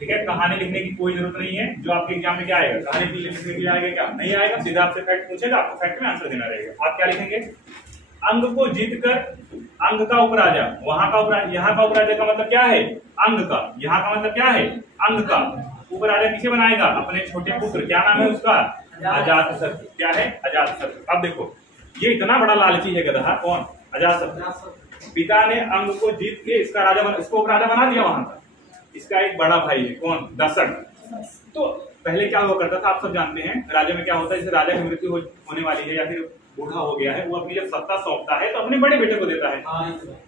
ठीक है। कहानी लिखने की कोई जरूरत नहीं है। जो आपके एग्जाम में क्या आएगा? कहानी लिखने के लिए आएगा क्या? नहीं आएगा। सीधा आपसे फैक्ट पूछेगा, आपको फैक्ट में आंसर देना रहेगा। आप क्या लिखेंगे? अंग को जीतकर अंग का उपराजा, वहां का उपराजा, यहाँ का उपराजा का मतलब क्या है? अंग का। यहाँ का मतलब क्या है? अंग का। उपराजा किसे बनाएगा? अपने छोटे पुत्र, क्या नाम है उसका? अजातशत्रु। क्या है? अजातशत्रु। अब देखो, ये इतना बड़ा लालची है गधा, कौन? अजातशत्रु। पिता ने अंग को जीत के इसका इसको राजा बना दिया वहां का। इसका एक बड़ा भाई है, कौन? दशक। तो पहले क्या हुआ करता था, आप सब जानते हैं, राज्य में क्या होता है, जैसे राजा की मृत्यु होने वाली है या फिर बूढ़ा हो गया है, वो अपनी जब सत्ता सौंपता है तो अपने बड़े बेटे को देता है।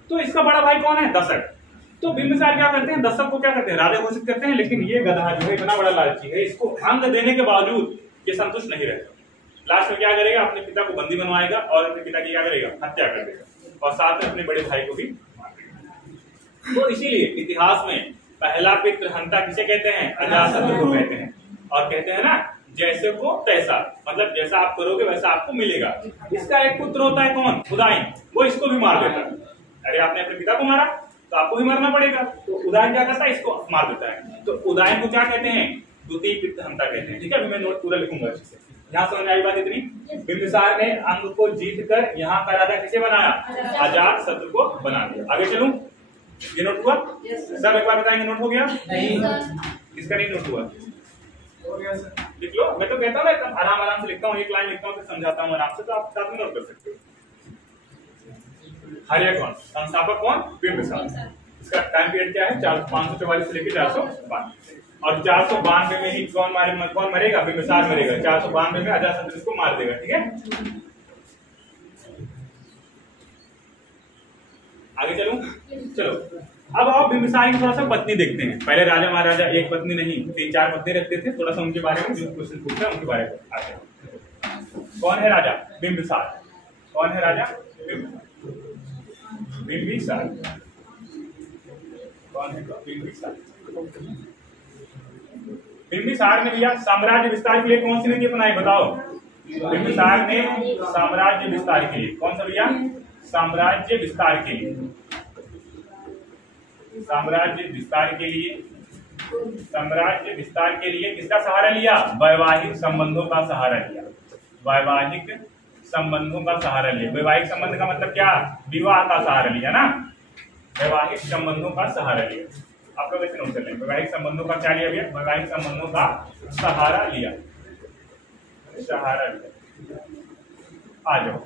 तो इसका बड़ा भाई कौन है? दशक। तो बिंबिसार क्या करते हैं? दशक को क्या करते हैं? राजा घोषित करते हैं। लेकिन ये गधा जो है इतना बड़ा लालची है, इसको अंग देने के बावजूद ये संतुष्ट नहीं रहता। लास्ट में क्या करेगा? अपने पिता को बंदी बनवाएगा और अपने पिता की क्या करेगा? हत्या कर देगा, और साथ में अपने बड़े भाई को भी मार देगा। तो इसीलिए इतिहास में पहला पितृहंता किसे कहते हैं? अजातशत्रु को कहते हैं। और कहते हैं ना, जैसे को तैसा, मतलब जैसा आप करोगे वैसा आपको मिलेगा। इसका एक पुत्र होता है, कौन? उदयन। वो इसको भी मार देता है। अरे आपने अपने पिता को मारा तो आपको भी मरना पड़ेगा। तो उदयन क्या करता है? इसको मार देता है। तो उदयन को क्या कहते हैं? द्वितीय पितृहंता कहते हैं, ठीक है। अभी मैं नोट पूरा लिखूंगा अच्छे से। यहाँ समझ में आई बात इतनी? बिंबिसार ने अंग को जीत कर यहाँ का राजा किसे बनाया? अजात शत्रु को बना दिया। आगे चलूं, ये नोट हुआ? सब एक बार बताएंगे नोट हो गया? नहीं। किसका नहीं नोट हुआ? हो गया सर। लिख लो, मैं तो कहता हूँ ना आराम आराम से लिखता हूँ, एक लाइन लिखता हूँ फिर समझाता हूँ आराम से, तो आप साथ में नोट कर सकते हो। हरिया कौन? संस्थापक कौन? बिंबिसार। इसका टाइम पीरियड क्या है? 544 से लेकर 405, और 492 में ही कौन मरेगा? बिंबिसार मरेगा। 492 में अजातशत्रु इसको मार देगा। ठीक है, आगे चलूं? चलो, अब आप बिंबिसार की थोड़ा सा पत्नी देखते हैं। पहले राजा महाराजा एक पत्नी नहीं 3-4 पत्नी रखते थे। थोड़ा सा उनके बारे में जो क्वेश्चन पूछते हैं उनके बारे में आते हैं। कौन है राजा? बिंबिसार। कौन है राजा? बिंबिसार। कौन है? बिंबिसार। बिंबिसार ने भैया साम्राज्य विस्तार के लिए कौन सी नीति अपनाई? बताओ। बिंबिसार ने साम्राज्य विस्तार के लिए, कौन सा भैया? साम्राज्य विस्तार के लिए, साम्राज्य विस्तार के लिए, साम्राज्य विस्तार के लिए किसका सहारा लिया? वैवाहिक संबंधों का सहारा लिया। वैवाहिक संबंधों का सहारा लिया। वैवाहिक संबंध का मतलब क्या? विवाह का सहारा लिया ना। वैवाहिक संबंधों का सहारा लिया। आप लोग ऐसे नोट कर लें, वैवाहिक संबंधों का क्या लिया भैया? वैवाहिक संबंधों का सहारा लिया। सहारा लिया। आ जाओ,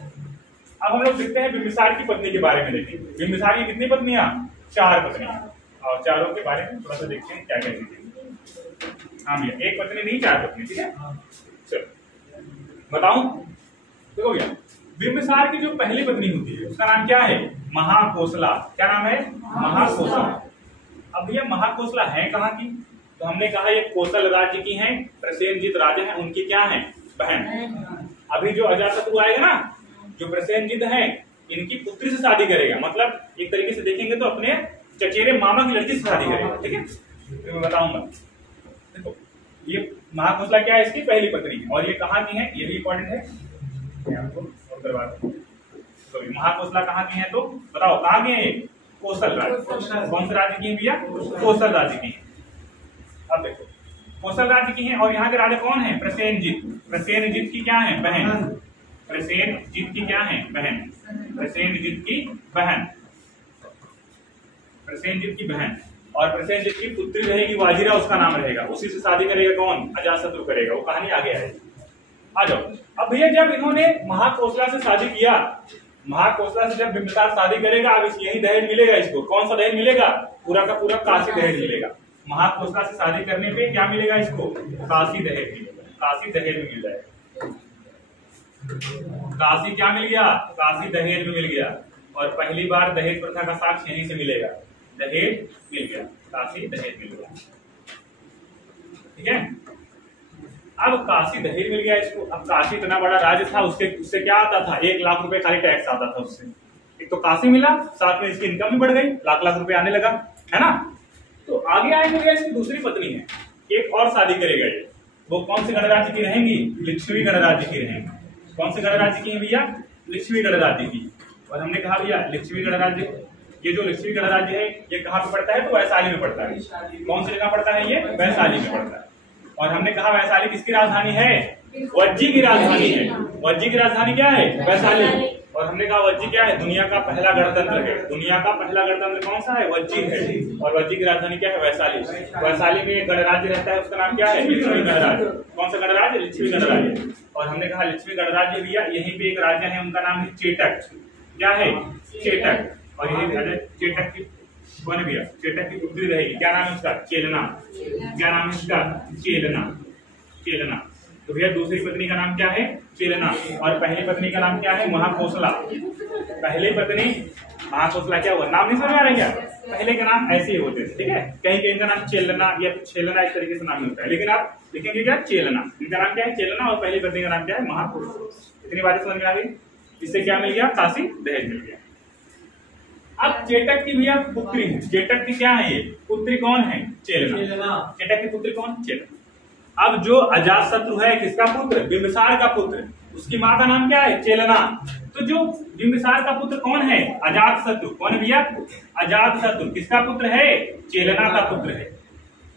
अब हम लोग देखते हैं बिंबिसार की पत्नी के बारे में। देखेंगे बिंबिसार की कितनी पत्नियां? 4 पत्नियां, और चारों के बारे में थोड़ा सा देखते हैं क्या क्या चीजें। हाँ भैया, एक पत्नी नहीं 4 पत्नी। ठीक है, चलो बताऊं। देखो भैया, बिंबिसार की जो पहली पत्नी होती है उसका नाम क्या है? महाकोसला। क्या नाम है? महाकोसला। अब भैया महाकोसला है कहाँ की? तो हमने कहा ये कोसल राज्य की हैं, प्रसेनजित राजा हैं, उनकी क्या है? बहन। अभी जो अजातशत्रु आएगा ना, जो प्रसेनजित है, इनकी पुत्री से शादी करेगा। मतलब एक तरीके से देखेंगे तो अपने चचेरे मामा की लड़की से शादी करेगा। ठीक है, तो मैं बताऊंगा। देखो ये महाकोसला क्या है? इसकी पहली पत्नी है, और ये कहाँ की है? ये भी इंपॉर्टेंट है, आपको और करवा दूं। तो महाकोसला कहाँ की है? तो बताओ कहाँ की है? कोसल राज्य। कौन से राज्य की है भैया? कोसल राज्य की है। अब देखो कोसल राज्य की है, और यहाँ के राजा कौन है? प्रसेनजित। प्रसेनजित की क्या है? बहन। प्रसेनजित की क्या है? बहन। प्रसेनजित की बहन। प्रसेनजित की बहन, और प्रसेनजित की पुत्री रहेगी वाजिरा, उसका नाम रहेगा। उसी से शादी करेगा कौन? अजातशत्रु करेगा। वो कहानी आगे आएगी। आ जाओ। अब भैया जब इन्होंने महाकोसला से शादी किया, महाकोसला से जब बिंबिसार शादी करेगा, अब यही दहेज मिलेगा इसको। कौन सा दहेज मिलेगा? पूरा का पूरा काशी दहेज मिलेगा। महाकोसला से शादी करने पे क्या मिलेगा इसको? काशी दहेज मिलेगा। काशी दहेज में मिल जाएगा। काशी क्या मिल गया? काशी दहेज में मिल गया। और पहली बार दहेज प्रथा का साक्ष्य यहीं से मिलेगा। दहेज मिल गया, काशी दहेज मिल गया। ठीक है, अब काशी दहेज मिल गया इसको। अब काशी इतना बड़ा राज्य था, उससे क्या आता था? 1 लाख रुपए खाली टैक्स आता था उससे। एक तो काशी मिला, साथ में इसकी इनकम भी बढ़ गई, लाख रुपए आने लगा, है ना। तो आगे आएंगे इसकी दूसरी पत्नी है, एक और शादी करेगा ये। वो कौन से गणराज्य की रहेंगी? लिच्छवी गणराज्य की रहेंगी। कौन से गणराज्य की है भैया? लिच्छवी गणराज्य की। और हमने कहा भैया लिच्छवी गणराज्य, ये जो लिच्छवी गणराज्य है ये कहाँ पे पड़ता है? तो वैशाली में पड़ता है। कौन सी जगह पड़ता है? ये वैशाली में पड़ता है। और हमने कहा वैशाली किसकी राजधानी है? वज्जी की राजधानी है। वज्जी की राजधानी क्या है? वैशाली। और हमने कहा वज्जी क्या है? दुनिया का पहला गणतंत्र है। दुनिया का पहला गणतंत्र कौन सा है? वज्जी है। और वज्जी की राजधानी क्या है? वैशाली। वैशाली में एक गणराज्य रहता है, उसका नाम क्या है? लिच्छवी गणराज्य। कौन सा गणराज्य? लिच्छवी गणराज्य। और हमने कहा लिच्छवी गणराज्य भैया यहीं पे एक राज्य है, उनका नाम है चेटक। क्या है? चेटक। और यही चेटक की कौन है भैया? चेटक की पुत्री रहेगी। क्या नाम है उसका? चेलना। क्या नाम है उसका? चेलना। चेलना। तो भैया दूसरी पत्नी का नाम क्या है? चेलना। और पहली पत्नी का नाम क्या है? महाकोसला। पहली पत्नी महाकोसला। क्या हुआ? नाम नहीं समझ आ रहा क्या? पहले के नाम ऐसे ही होते थे। ठीक है, कहीं कहीं का नाम चेलना या फिर छेलना, इस तरीके से नाम होता है, लेकिन आप लिखेंगे क्या? चेलना। इनका नाम क्या है? चेलना। और पहली पत्नी का नाम क्या है? महाकोसला। इतनी बातें समझ में आ गई। इससे क्या मिल गया? काशी दहेज मिल गया। अब चेटक की भैया पुत्री है। चेटक की क्या है? ये पुत्री कौन है? चेलना। चेटक की पुत्री कौन? चेलना। अब जो अजातशत्रु है किसका पुत्र? बिंबिसार का पुत्र। उसकी माँ का नाम क्या है? चेलना। तो जो बिंबिसार का पुत्र कौन है? अजातशत्रु। कौन है भैया? अजातशत्रु। किसका पुत्र है? चेलना का पुत्र है।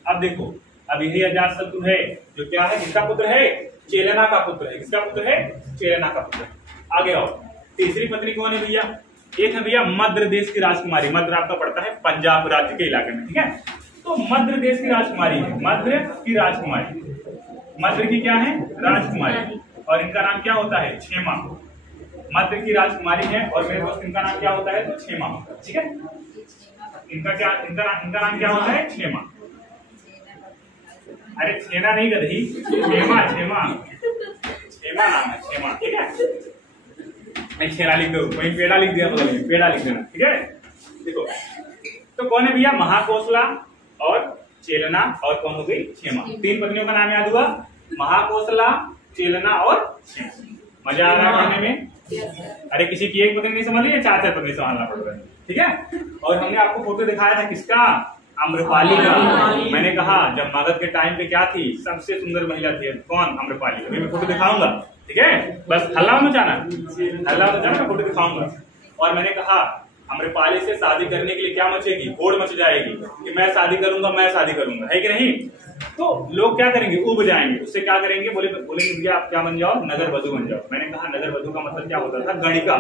अब देखो, अब यही अजातशत्रु है जो क्या है? किसका पुत्र है? चेलना का पुत्र है। किसका पुत्र है? चेलना का पुत्र। आगे आओ, तीसरी पत्नी कौन है भैया? एक है भैया मध्य देश की राजकुमारी। मध्य आपका पड़ता है पंजाब राज्य के इलाके में, ठीक है। तो मध्य देश की राजकुमारी है, मध्य की राजकुमारी, मध्य की क्या है? राजकुमारी। और इनका नाम क्या होता है? क्षेमा। मध्य की राजकुमारी है और मेरे दोस्त इनका नाम क्या होता है? तो क्षेमा, ठीक है। इनका नाम क्या होता है? क्षेमा। अरे छेना नहीं गधी, क्षेमा, क्षेमा, क्षेमा नाम है, क्षेमा, ठीक है। मैं छेना लिख दूं, वहीं पेड़ा लिख दिया, मतलब पेड़ा लिख देना, ठीक है। देखो तो कौन है भैया? महाकोसला और चेलना और कौन हो गई? क्षेमा। तीन पत्नियों का नाम याद हुआ? महाकोसला, चेलना और क्षेमा। मजा आ रहा है पढ़ने में? अरे किसी की एक पत्नी नहीं समझ रही है, चार चार पत्नी संभालना पड़ रहा है, ठीक है। और हमने आपको फोटो दिखाया था किसका? आम्रपाली का। मैंने कहा जब मगध के टाइम पे क्या थी? सबसे सुंदर महिला थी। कौन? आम्रपाली। अभी मैं फोटो दिखाऊंगा, ठीक है। बस हल्ला मचाना, हल्ला मचाना, फोटो दिखाऊंगा। और मैंने कहा आम्रपाली से शादी करने के लिए क्या मचेगी? होड़ मच जाएगी कि मैं शादी करूंगा, मैं शादी करूंगा, है कि नहीं? तो लोग क्या करेंगे? उब जाएंगे। उससे क्या करेंगे? बोलेंगे भैया आप क्या बन जाओ? नगर वधु बन जाओ। मैंने कहा नगर वधु का मतलब क्या होता था? गणिका।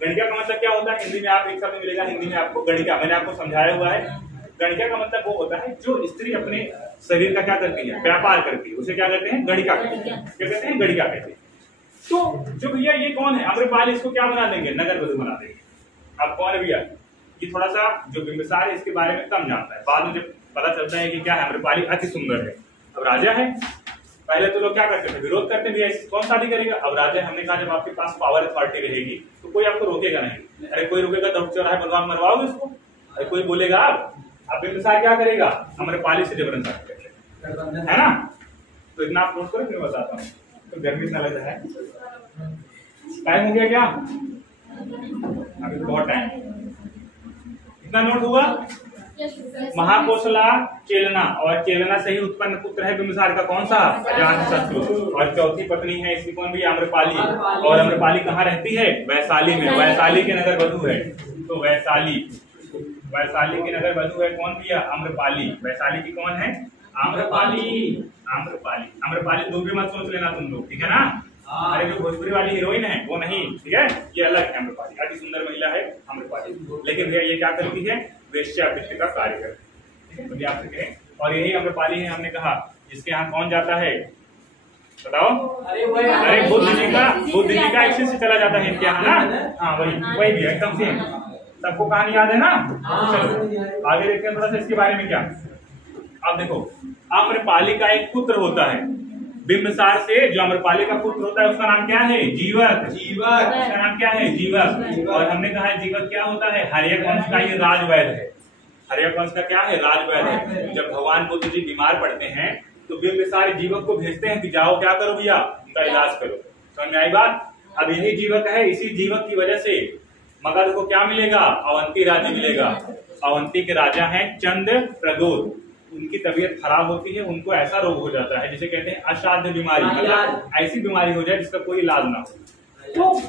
गणिका का मतलब क्या होता है? हिंदी में आप एक शब्द मिलेगा, हिंदी में आपको गणिका। मैंने आपको समझाया हुआ है। गणिका का मतलब वो होता है जो स्त्री अपने शरीर का क्या करती है? व्यापार करती है, उसे क्या कहते हैं? गणिका कहते हैं। क्या कहते हैं? गणिका कहते हैं। तो जो भैया ये कौन है? आम्रपाली। इसको क्या बना देंगे? नगर वधु बना देंगे। अब कौन है भैया? ये थोड़ा सा जो बिंबिसार है इसके बारे में कम जानता है। बाद में जब पता चलता है कि क्या है, आम्रपाली अति सुंदर है। अब राजा है, पहले तो लोग क्या करते थे? विरोध करते भैया कौन शादी करेगा? अब राजा हमने कहा जब आपके पास पावर अथॉरिटी रहेगी तो कोई आपको रोकेगा नहीं। अरे कोई रोकेगा तो चौराहे बलवान मरवाओगे उसको? अरे कोई बोलेगा अब बिंबिसार क्या करेगा? आम्रपाली से जबरन शादी करेगा, है ना। तो इतना आप नोट करो, फिर बताता हूँ। तो गर्मी इतना लग रहा है, टाइम हो गया क्या? अभी तो बहुत टाइम। इतना नोट हुआ? महाकोसला, चेलना, और चेलना से ही उत्पन्न पुत्र है बिंबिसार का कौन सा? अजातशत्रु। और चौथी पत्नी है इसकी कौन भी? आम्रपाली। और आम्रपाली कहाँ रहती है? वैशाली में। वैशाली के नगर वधु है। तो वैशाली की नगर वधु है कौन भी? आम्रपाली। वैशाली की कौन है? आम्रपाली। आम्रपाली दो भी मत सोच लेना तुम लोग, ठीक है ना। अरे जो भोजपुरी वाली हीरोइन है वो नहीं, ठीक है, ये अलग है। आम्रपाली अति सुंदर महिला है आम्रपाली। लेकिन भैया ये क्या करती है? वेश्यावृत्ति का कार्य करती है, तो याद रखें। और यही आम्रपाली है, हमने कहा जिसके यहाँ कौन जाता है? बताओ। अरे बुद्ध जी का एक्सेस से चला जाता है इनके यहाँ ना। हाँ वही भी एकदम सेम। सबको कहानी याद है ना? चलो आगे देखते हैं थोड़ा सा इसके बारे में क्या। अब देखो आम्रपाली का एक पुत्र होता है बिंबिसार से। जो आम्रपाली का पुत्र होता है उसका नाम क्या है? जीवक। उसका नाम क्या है? जीवक। और हमने कहा है जीवक क्या होता है? हर्यक वंश का ये राजवैद्य है। हर्यक वंश का क्या है? राजवैद्य है। जब भगवान बुद्ध जी बीमार पड़ते हैं तो बिंबिसार जीवक को भेजते हैं कि जाओ क्या करो भैया? उनका इलाज करो। समझ में आई बात? अब यही जीवक है, इसी जीवक की वजह से मगध को क्या मिलेगा? अवंती राज्य मिलेगा। अवंती के राजा हैं चंद्र प्रदोत। उनकी तबीयत खराब होती है, उनको ऐसा रोग हो जाता है जिसे कहते हैं असाध्य बीमारी, मतलब ऐसी बीमारी हो जाए जिसका कोई इलाज ना हो। तो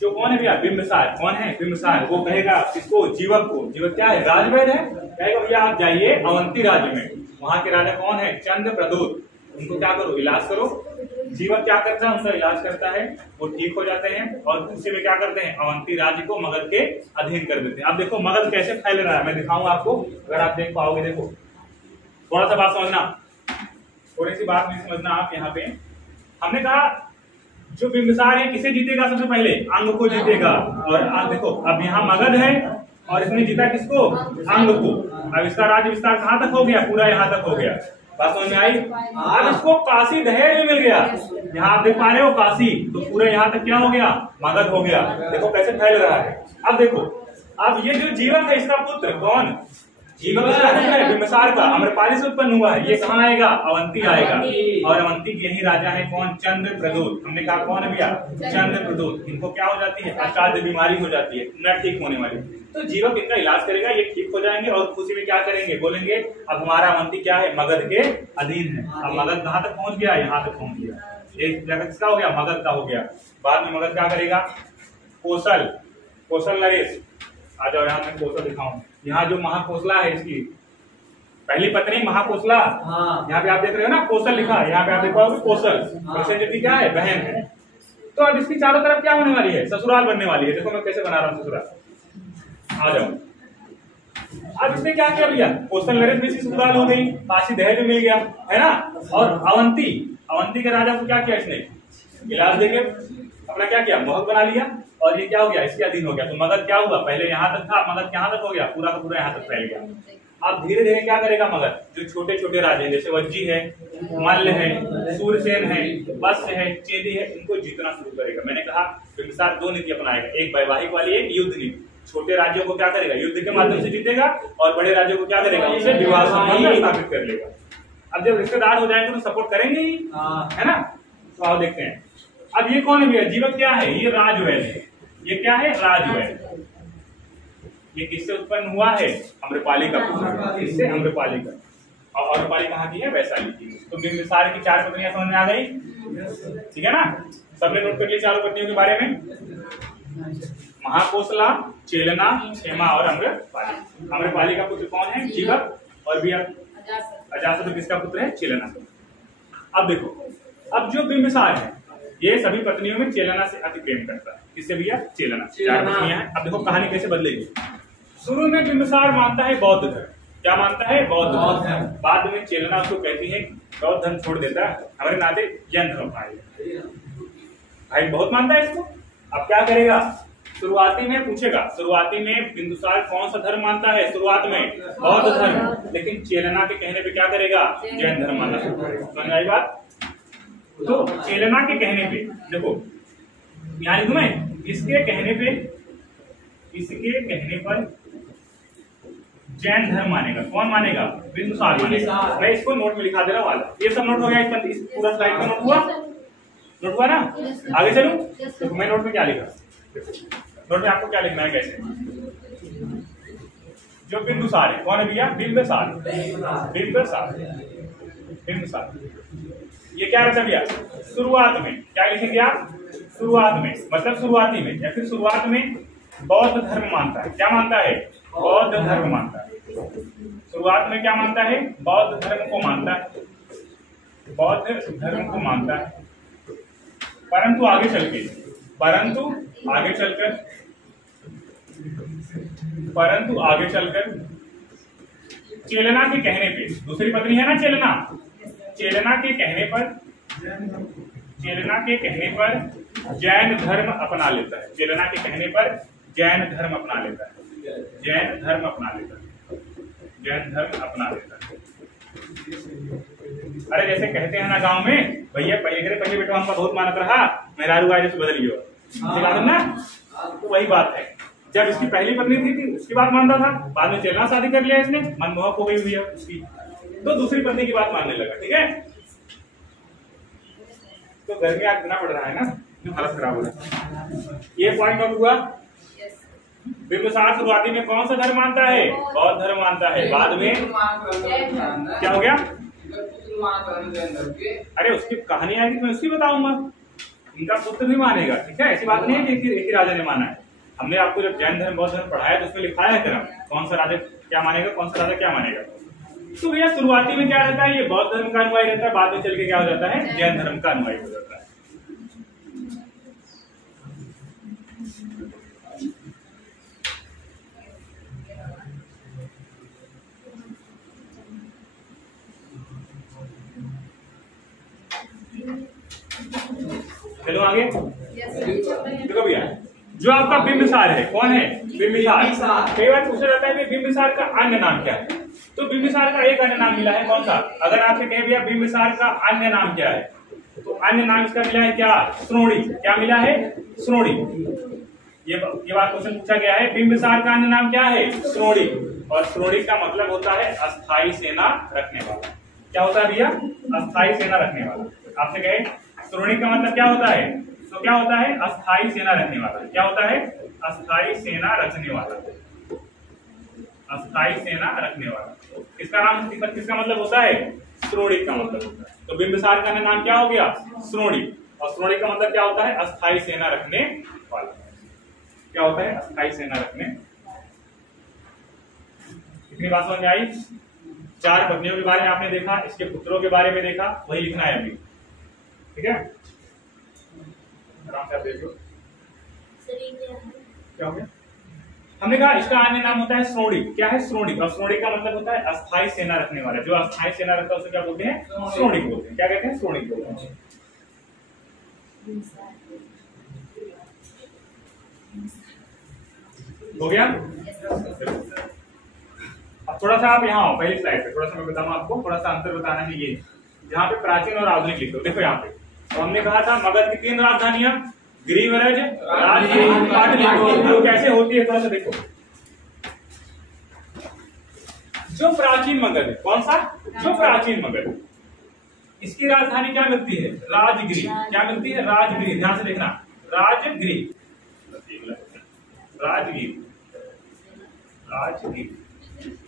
जो कौन है भैया? बिंबिसार। कौन है? बिंबिसार। वो कहेगा किसको? जीवक को। जीवक क्या है? राजवैद्य है। कहेगा भैया आप जाइए अवंती राज्य में, वहां के राजा कौन है? चंद्र प्रदोत। उनको क्या करो? इलाज करो। जीवक क्या करता है? उनका इलाज करता है, वो ठीक हो जाते हैं और उसी में क्या करते हैं? अवंती राज्य को मगध के अधीन कर देते हैं। अब देखो मगध कैसे फैल रहा है, मैं दिखाऊंगा आपको, अगर आप देख पाओगे। देखो थोड़ा सा बात समझना, थोड़ी सी बात नहीं समझना आप। यहाँ पे हमने कहा जो बिंबिसार है किसे जीतेगा? सबसे पहले अंग को जीतेगा। और आप देखो अब यहाँ मगध है और इसने जीता किसको? अंग को। अब इसका राज्य विस्तार कहाँ तक हो गया? पूरा यहाँ तक हो गया। बात समझ में आई? अब इसको काशी दहेज में मिल गया। यहाँ आप देख पा रहे हो काशी, तो पूरा यहाँ तक क्या हो गया? मगध हो गया। देखो कैसे फैल रहा है। अब देखो अब ये जो जीवक है इसका पुत्र कौन? जीवक है बिंबिसार का, आम्रपाली से उत्पन्न हुआ है। ये कहाँ आएगा? अवंती आएगा। और अवंती के यही राजा है कौन? चंद्र प्रदोत। हमने कहा कौन है भैया? चंद्र प्रदोत। इनको क्या हो जाती है? असाध्य बीमारी हो जाती है, न ठीक होने वाली। तो जीवक इनका इलाज करेगा, ये ठीक हो जाएंगे और खुशी में क्या करेंगे? बोलेंगे अब हमारा अवंती क्या है? मगध के अधीन है। अब मगध कहाँ तक पहुंच गया? यहाँ तक पहुंच गया। एक जगह किसका हो गया? मगध का हो गया। बाद में मगध क्या करेगा? कौशल नरेश। आ जाओ यहाँ मैं कौशल दिखाऊं। यहाँ जो महाकोसला है इसकी पहली पत्नी महाकोसला, हाँ। यहाँ पे आप देख रहे हो ना कौशल लिखा है, यहाँ पे आप देख पाओगे कौशल, कौशल जो क्या है बहन है। तो अब इसकी चारों तरफ क्या होने वाली है, ससुराल बनने वाली है। देखो मैं कैसे बना रहा हूँ ससुराल, आ जाओ। अब इसने क्या किया भैया, कौशल नरेश में ससुराल हो गई, काशी दहेज मिल गया है ना। और अवंती के राजा को क्या किया इसने, इलाज देके अपना क्या किया, मोहक बना लिया, और ये क्या हो गया, इसके अधीन हो गया। तो मगध क्या हुआ, पहले यहाँ तक था, मगध यहाँ तक हो गया, पूरा का पूरा यहाँ तक फैल गया। अब धीरे धीरे क्या करेगा मगध, जो छोटे छोटे राजे हैं जैसे वज्जी है, मल्ल है, सूरसेन है, वत्स है, चेदी है, इनको जीतना शुरू करेगा। मैंने कहा बिंबिसार दो नीति अपनाएगा, एक वैवाहिक वाली, एक युद्ध नीति। छोटे राज्यों को क्या करेगा, युद्ध के माध्यम से जीतेगा, और बड़े राज्यों को क्या करेगा, उनसे विवाह संबंध स्थापित कर लेगा। अब जब रिश्तेदार हो जाएंगे तो सपोर्ट करेंगे ही, है ना। तो आओ देखते हैं। अब ये कौन है भैया, जीवक क्या है, ये राजवैल है। ये क्या है, राजवैल। ये किससे उत्पन्न हुआ है, अम्रपाली का पुत्र, इससे अम्रपाली का। और अम्रपाली कहाँ की है, वैशाली की। तो बिंबिसार की चार पत्नियां समझ में आ गई, ठीक है ना। सबने नोट कर लिया चारों पत्नियों के बारे में, महाकोसला, चेलना, क्षेमा और अम्रपाली। अम्रपाली का पुत्र कौन है, जीवक, और भी अजासत किसका पुत्र है, चेलना। अब देखो, अब जो बिंबिसार है ये सभी पत्नियों में चेलना से अति प्रेम करता है। किससे भैया, चेलना। चार पत्नियां हैं। अब देखो कहानी कैसे बदलेगी। शुरू में बिंबिसार मानता है बौद्ध धर्म, क्या मानता है, बौद्ध धर्म। बाद में चेलना उसको कहती है बौद्ध धर्म छोड़ देता है, हमारे नाते जैन धर्म आएगा। भाई बहुत मानता है इसको। अब क्या करेगा, शुरुआती में पूछेगा, शुरुआती में बिंदुसार कौन सा धर्म मानता है, शुरुआत में बौद्ध धर्म, लेकिन चेलना के कहने पे क्या करेगा, जैन धर्म मानना शुरू करेगा। समझ आई बात। तो चेलना के कहने पे देखो, यहाँ लिखूं मैं, इसके कहने पर जैन धर्म मानेगा। कौन मानेगा, बिंदुसार मानेगा। मैं इसको नोट में लिखा दे रहा हूँ, ये सब नोट हो गया, इस पूरा स्लाइड का नोट हुआ ना। आगे चलूं, तो मैं नोट में क्या लिखा, नोट में आपको क्या लिखना है, कैसे। जो बिंदुसार है, कौन है भैया, बिंबिसार। ये क्या रहता है भैया, शुरुआत में क्या लिखेंगे आप, शुरुआत में मतलब शुरुआती में, या फिर शुरुआत में बौद्ध धर्म मानता है। क्या मानता है, बौद्ध धर्म मानता है। शुरुआत में क्या मानता है, बौद्ध धर्म को मानता है, बौद्ध धर्म को मानता है। परंतु आगे चलकर चेलना के कहने पे, दूसरी पत्नी है ना चेलना के कहने पर जैन धर्म अपना लेता है। चेलना के कहने पर जैन धर्म अपना लेता है। अरे जैसे कहते हैं ना गांव में, भैया पहले बेटा हमका बहुत मानत रहा, मेहरारू आज से बदलियो ना। तो वही बात है, जब इसकी पहली पत्नी थी उसकी बात मानता था, बाद में चेलना शादी कर लिया इसने, मनमोहक हो गई हुई है उसकी, तो दूसरी पत्नी की बात मानने लगा। ठीक है, तो घर में आज घुना पड़ रहा है ना, हालत खराब हो रहा है। ये पॉइंट नोट हुआ। बिंबिसार शुरुआती में कौन सा धर्म मानता है, बौद्ध धर्म मानता है। बाद में क्या हो गया, अरे उसकी कहानी आएगी मैं उसकी बताऊंगा, उनका पुत्र भी मानेगा। ठीक है, ऐसी बात नहीं है कि एक ही राजा ने माना है। हमने आपको जब जैन धर्म बौद्ध धर्म पढ़ाया तो उसमें लिखाया है क्रम, कौन सा राजा क्या मानेगा, कौन सा राजा क्या मानेगा। तो भैया शुरुआती में क्या रहता है, ये बौद्ध धर्म का अनुयायी रहता है, बाद में चल के क्या हो जाता है, जैन धर्म का अनुयायी हो जाता है। चलो आगे देखो भैया, जो आपका बिंबिसार है, कौन है, बिंबिसार। कई बार पूछा जाता है कि बिंबिसार का अन्य नाम क्या है। तो बिंबिसार का एक अन्य नाम मिला है, कौन सा। अगर आपसे कहे भैया बिंबिसार का अन्य नाम क्या है, तो अन्य नाम इसका मिला है क्या, श्रोणी। क्या मिला है, श्रोणी। ये बात क्वेश्चन पूछा गया है, बिंबिसार का अन्य नाम क्या है, श्रोणी। और श्रोणी का मतलब होता है अस्थायी सेना रखने वाला। क्या होता है भैया, अस्थायी सेना रखने वाला। आपसे कहे श्रोणी का मतलब क्या होता है, तो क्या होता है, अस्थायी सेना रखने वाला। क्या होता है, अस्थायी सेना रखने वाला। अस्थायी सेना रखने वाला किसका नाम, किसका मतलब होता है, श्रोणी का मतलब होता है। तो बिंबिसार का नाम क्या हो गया, श्रोणी। और श्रोणी का मतलब क्या होता है, अस्थायी सेना रखने वाला। क्या होता है, अस्थायी सेना रखने। इतनी बात समझ में आई। 4 पत्नियों के बारे में आपने देखा, इसके पुत्रों के बारे में देखा, वही लिखना है अभी, ठीक है। आराम से आप देख लो क्या हो गया। हमने कहा इसका अन्य नाम होता है श्रोणिक। क्या है श्रोणिक? और श्रोणिक का मतलब होता है अस्थायी सेना रखने वाला। जो अस्थायी सेना रखता है उसे क्या बोलते हैं? श्रोणिक बोलते हैं। क्या कहते हैं? श्रोणिक बोलते हैं। हो गया। अब थोड़ा सा आप यहाँ आओ पहली स्लाइड पे, थोड़ा सा मैं बताऊँ आपको, थोड़ा सा अंतर बताना है। ये जहाँ पे प्राचीन और आधुनिक लिखो, देखो यहाँ पे तो हमने कहा था मगध की 3 राजधानियां, गिरिव्रज, राजगीर, पाटलिपुत्र। वो कैसे होती है थोड़ा सा देखो। जो प्राचीन मगध है, कौन सा? जो प्राचीन मगध, इसकी राजधानी क्या मिलती है? राजगिरी। क्या मिलती है? राजगिरी। ध्यान से देखना, राजगिरी, राजगिरी, राजगिरी।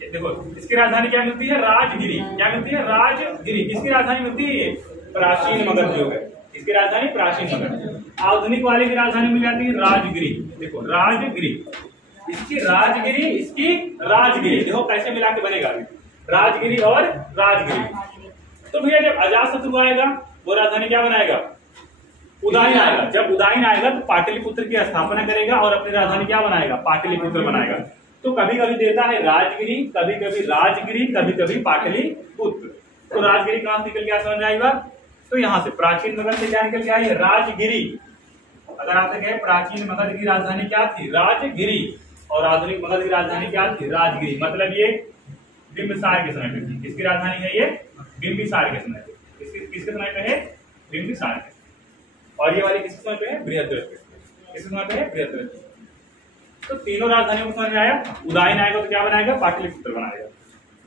देखो इसकी राजधानी क्या मिलती है? राजगिरी। क्या मिलती है? राजगिरी। किसकी राजधानी मिलती है? प्राचीन मगध जो है, इसकी राजधानी प्राचीन मगध। आधुनिक वाले की राजधानी मिल जाती है राजगिरी। देखो राजगिरी, इसकी राजगिरी, इसकी राजगिरी। देखो कैसे मिला के बनेगा राजगिरी और राजगिरी। तो भैया जब अजातशत्रु आएगा वो राजधानी क्या बनाएगा? उदयन आएगा। जब उदयन आएगा तो पाटलिपुत्र की स्थापना करेगा और अपनी राजधानी क्या बनाएगा? पाटलिपुत्र बनाएगा। तो कभी कभी देता है राजगिरी, कभी कभी राजगिरी, कभी कभी पाटलिपुत्र। तो राजगिरी कहां से निकल के समझ आएगा? तो यहाँ से प्राचीन मगध से क्या निकल के आई? राजगिरी। अगर आपसे कहे प्राचीन मगध की राजधानी क्या थी? राजगिरी। और आधुनिक मगध की राजधानी क्या थी? राजगिरी। मतलब ये बिंबिसार के समय पे थी। किसकी राजधानी है ये? बिंबिसार के समय पे। किसके समय पे है? बिंबिसार के। और ये वाली किसके समय पे है? बृहद्रथ के। किसके समय पे है? बृहद्रथ के। तो तीनों राजधानियों को समझ में आया। उदयन आएगा तो क्या बनाएगा? पाटलिपुत्र बनाएगा।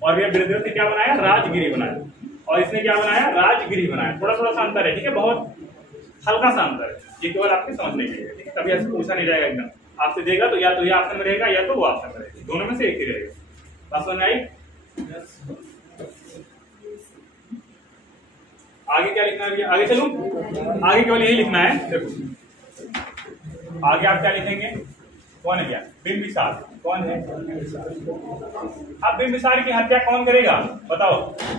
और ये बृहद्रथ ने क्या बनाया? राजगिरी बनाया। और इसने क्या बनाया? राजगिरी बनाया। थोड़ा थोड़ा सा अंतर है, ठीक है, बहुत हल्का सा अंतर है। ये केवल आपके समझने के लिए, ठीक है। कभी ऐसे पूछा नहीं जाएगा एकदम आपसे, देगा तो या तो ये ऑप्शन में रहेगा या तो वो ऑप्शन में रहेगा, दोनों में से एक ही रहेगा। बात समझ में आई? आगे क्या लिखना है? आगे चलूं? आगे केवल यही लिखना है। देखो आगे आप क्या लिखेंगे? कौन है? क्या? बिंबिसार। कौन है? अब बिंबिसार की हत्या कौन करेगा? बताओ।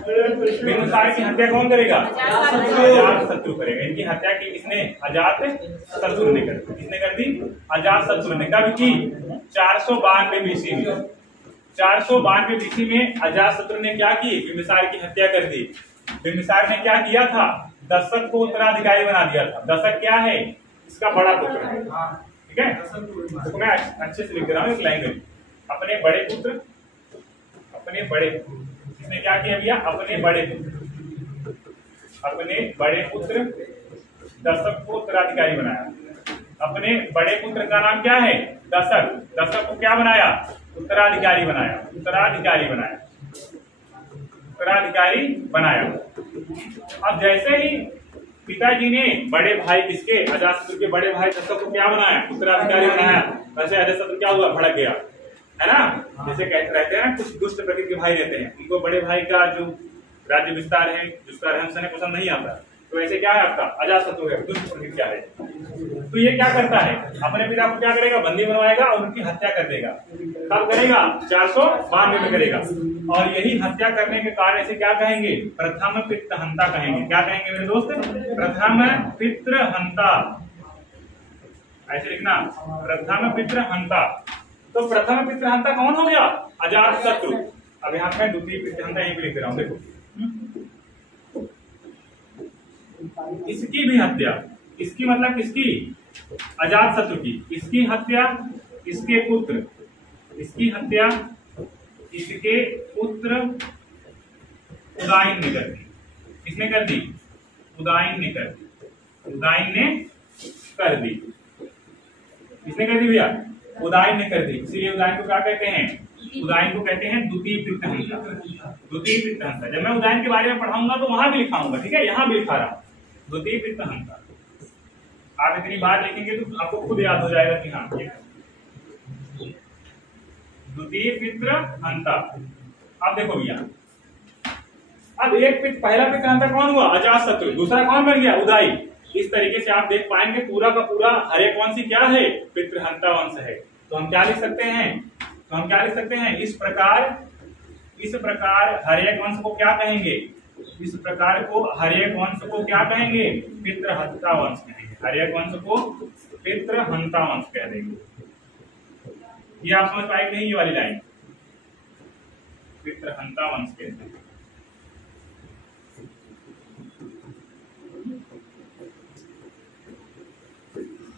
बिंबिसार की हत्या कौन करेगा? अजातशत्रु करेगा। इनकी हत्या की किसने? अजातशत्रु ने कर दी। किसने कर दी? अजातशत्रु ने। कब की? 492 बीसी में। 492 बीसी में अजातशत्रु ने क्या की? बिंबिसार की हत्या कर दी। बिंबिसार ने क्या किया था? दशक को उत्तराधिकारी बना दिया था। दशक क्या है? इसका बड़ा पुत्र है, ठीक है। तो मैं अच्छे से लिख रहा हूँ एक लैंग्वेज। अपने बड़े पुत्र, अपने बड़े पुत्र, इसने क्या किया भैया? अपने बड़े पुत्र, अपने बड़े पुत्र दशक को उत्तराधिकारी बनाया। अपने बड़े पुत्र का नाम क्या है? दशक। दशक को क्या बनाया? उत्तराधिकारी बनाया। उत्तराधिकारी बनाया। उत्तराधिकारी बनाया। अब जैसे ही पिताजी ने बड़े भाई किसके? अजातशत्रु के बड़े भाई दशक को क्या बनाया? उत्तराधिकारी बनाया। वैसे अजातशत्रु क्या हुआ? भड़क गया, है ना। जैसे कहते रहते हैं कुछ दुष्ट प्रकृति के भाई रहते हैं, उनको बड़े भाई का जो राज्य विस्तार है, जिसका रहन सहन पसंद नहीं आता, तो ऐसे क्या है आपका? अजातशत्रु है, दुष्ट प्रकृति क्या है। तो ये क्या करता है? अपने पिता को क्या करेगा? बंदी बनवाएगा और उनकी हत्या कर देगा। कब करेगा? 492 में करेगा। और यही हत्या करने के कारण इसे क्या कहेंगे? प्रथम पितृहंता कहेंगे। क्या कहेंगे मेरे दोस्त? प्रथम पितृहंता। ऐसे लिखना, प्रथम पितृहंता। तो प्रथम पितृहंता कौन हो गया? अजातशत्रु। अब यहाँ पे द्वितीय पितृहंता यही लिख रहा हूँ, देखो। इसकी भी हत्या, इसकी मतलब किसकी? अजातशत्रु की। इसकी हत्या इसके पुत्र, इसकी हत्या इसके पुत्र उदयन ने कर दी। किसने कर दी? उदयन ने कर दी। उदयन ने कर दी। किसने कर दी भैया? उदयन ने कर दी। इसीलिए उदयन को क्या कहते हैं? उदयन को कहते हैं द्वितीय पितृहंता। द्वितीय पितृहंता। जब मैं उदयन के बारे में पढ़ाऊंगा तो वहां भी लिखाऊंगा, ठीक है, यहाँ भी लिखा रहा। द्वितीय पितृहंता आप इतनी बार लिखेंगे तो आपको खुद याद हो जाएगा कि हाँ द्वितीय पितृहंता। अब देखो भैया, अब एक पहला पितृहंता कौन हुआ? अजातशत्रु। दूसरा कौन बन गया? उदयन। इस तरीके से आप देख पाएंगे पूरा का पूरा हर एक वंश क्या है? पितृहंता वंश है। तो हम क्या लिख सकते हैं? इस प्रकार इस प्रकार हर एक वंश को क्या कहेंगे? इस प्रकार को हर एक वंश को क्या कहेंगे? पितृहंता वंश कहेंगे। हर एक वंश को पितृहंता वंश कह देंगे। ये आप समझ पाए कि नहीं? ये वाली लाइन पितृहंता वंश कहते हैं।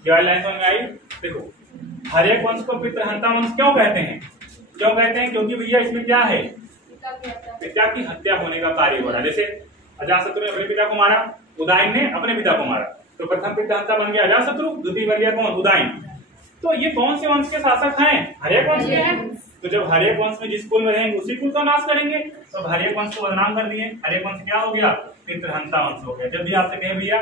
ये वाली लाइन समझ में आई? देखो, हर एक वंश को पितृहंता वंश क्यों कहते हैं? क्यों कहते हैं? क्योंकि भैया इसमें क्या है? पिता की हत्या होने का कार्य हो रहा है। जैसे अजातशत्रु ने अपने पिता को मारा, उदयन ने अपने पिता को मारा, तो प्रथम पितृहंता बन गया अजातशत्रु, द्वितीय बन गया कौन? उदयन। तो ये कौन से वंश के शासक हैं? हर एक वंश के। तो जब हर एक वंश में जिस कुल में रहेंगे उसी कुल का नाश करेंगे। तो हर एक वंश को बदनाम कर दिए। हर एक वंश क्या हो गया? पितृहंता वंश हो गया। जब भी आपसे कहे भैया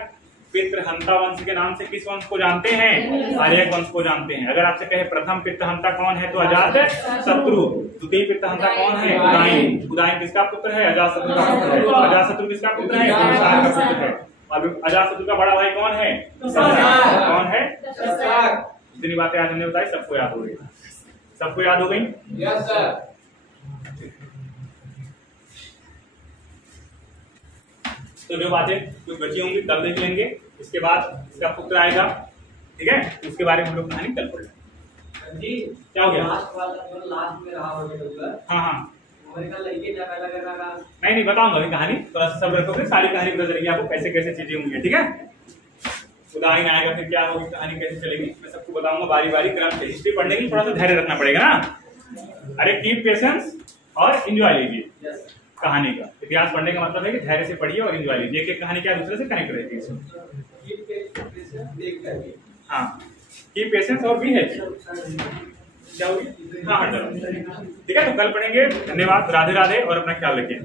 पितृहंता वंश के नाम से किस वंश को जानते हैं? हर एक वंश को जानते हैं। अगर आपसे कहे प्रथम पितृहंता कौन है तो अजातशत्रु। द्वितीय पितृहंता कौन है? उदयन। उदयन किसका पुत्र है? अजातशत्रु का पुत्र है। अजातशत्रु किसका पुत्र है? बिंबिसार का पुत्र है। और अजातशत्रु का बड़ा भाई कौन है? कौन है? जितनी बातें आज हमने बताई सबको याद हो गई? सबको याद हो गई? Yes sir. तो जो बातें कुछ बची होंगी कल देख लेंगे। इसके बाद इसका पुत्र आएगा, ठीक है? उसके बारे में हम लोग कहानी कल पढ़ लेंगे। जी क्या हो गया? लास्ट वाला जो लास्ट में रहा होगा। हाँ हाँ, नहीं नहीं बताऊंगा अभी कहानी, तो सब रखोगे, सारी कहानी पता चलेगी आपको कैसे कैसे चीजें होंगी, ठीक है? उदाहरण आएगा, फिर क्या होगी, कहानी कैसे चलेगी, मैं सबको बताऊंगा बारी बारी क्रम से। हिस्ट्री पढ़ने के लिए थोड़ा सा धैर्य रखना पड़ेगा ना। अरे कीप पेशेंस और एंजॉय लीजिए कहानी का। इतिहास पढ़ने का मतलब है कि धैर्य से पढ़िए और एंजॉय लीजिए। एक कहानी क्या दूसरे से कनेक्ट रहती है। हाँ, कीप पेशेंस और भी है क्या होगी? हाँ, ठीक है। तो कल पढ़ेंगे। धन्यवाद, राधे राधे, और अपना ख्याल रखिए।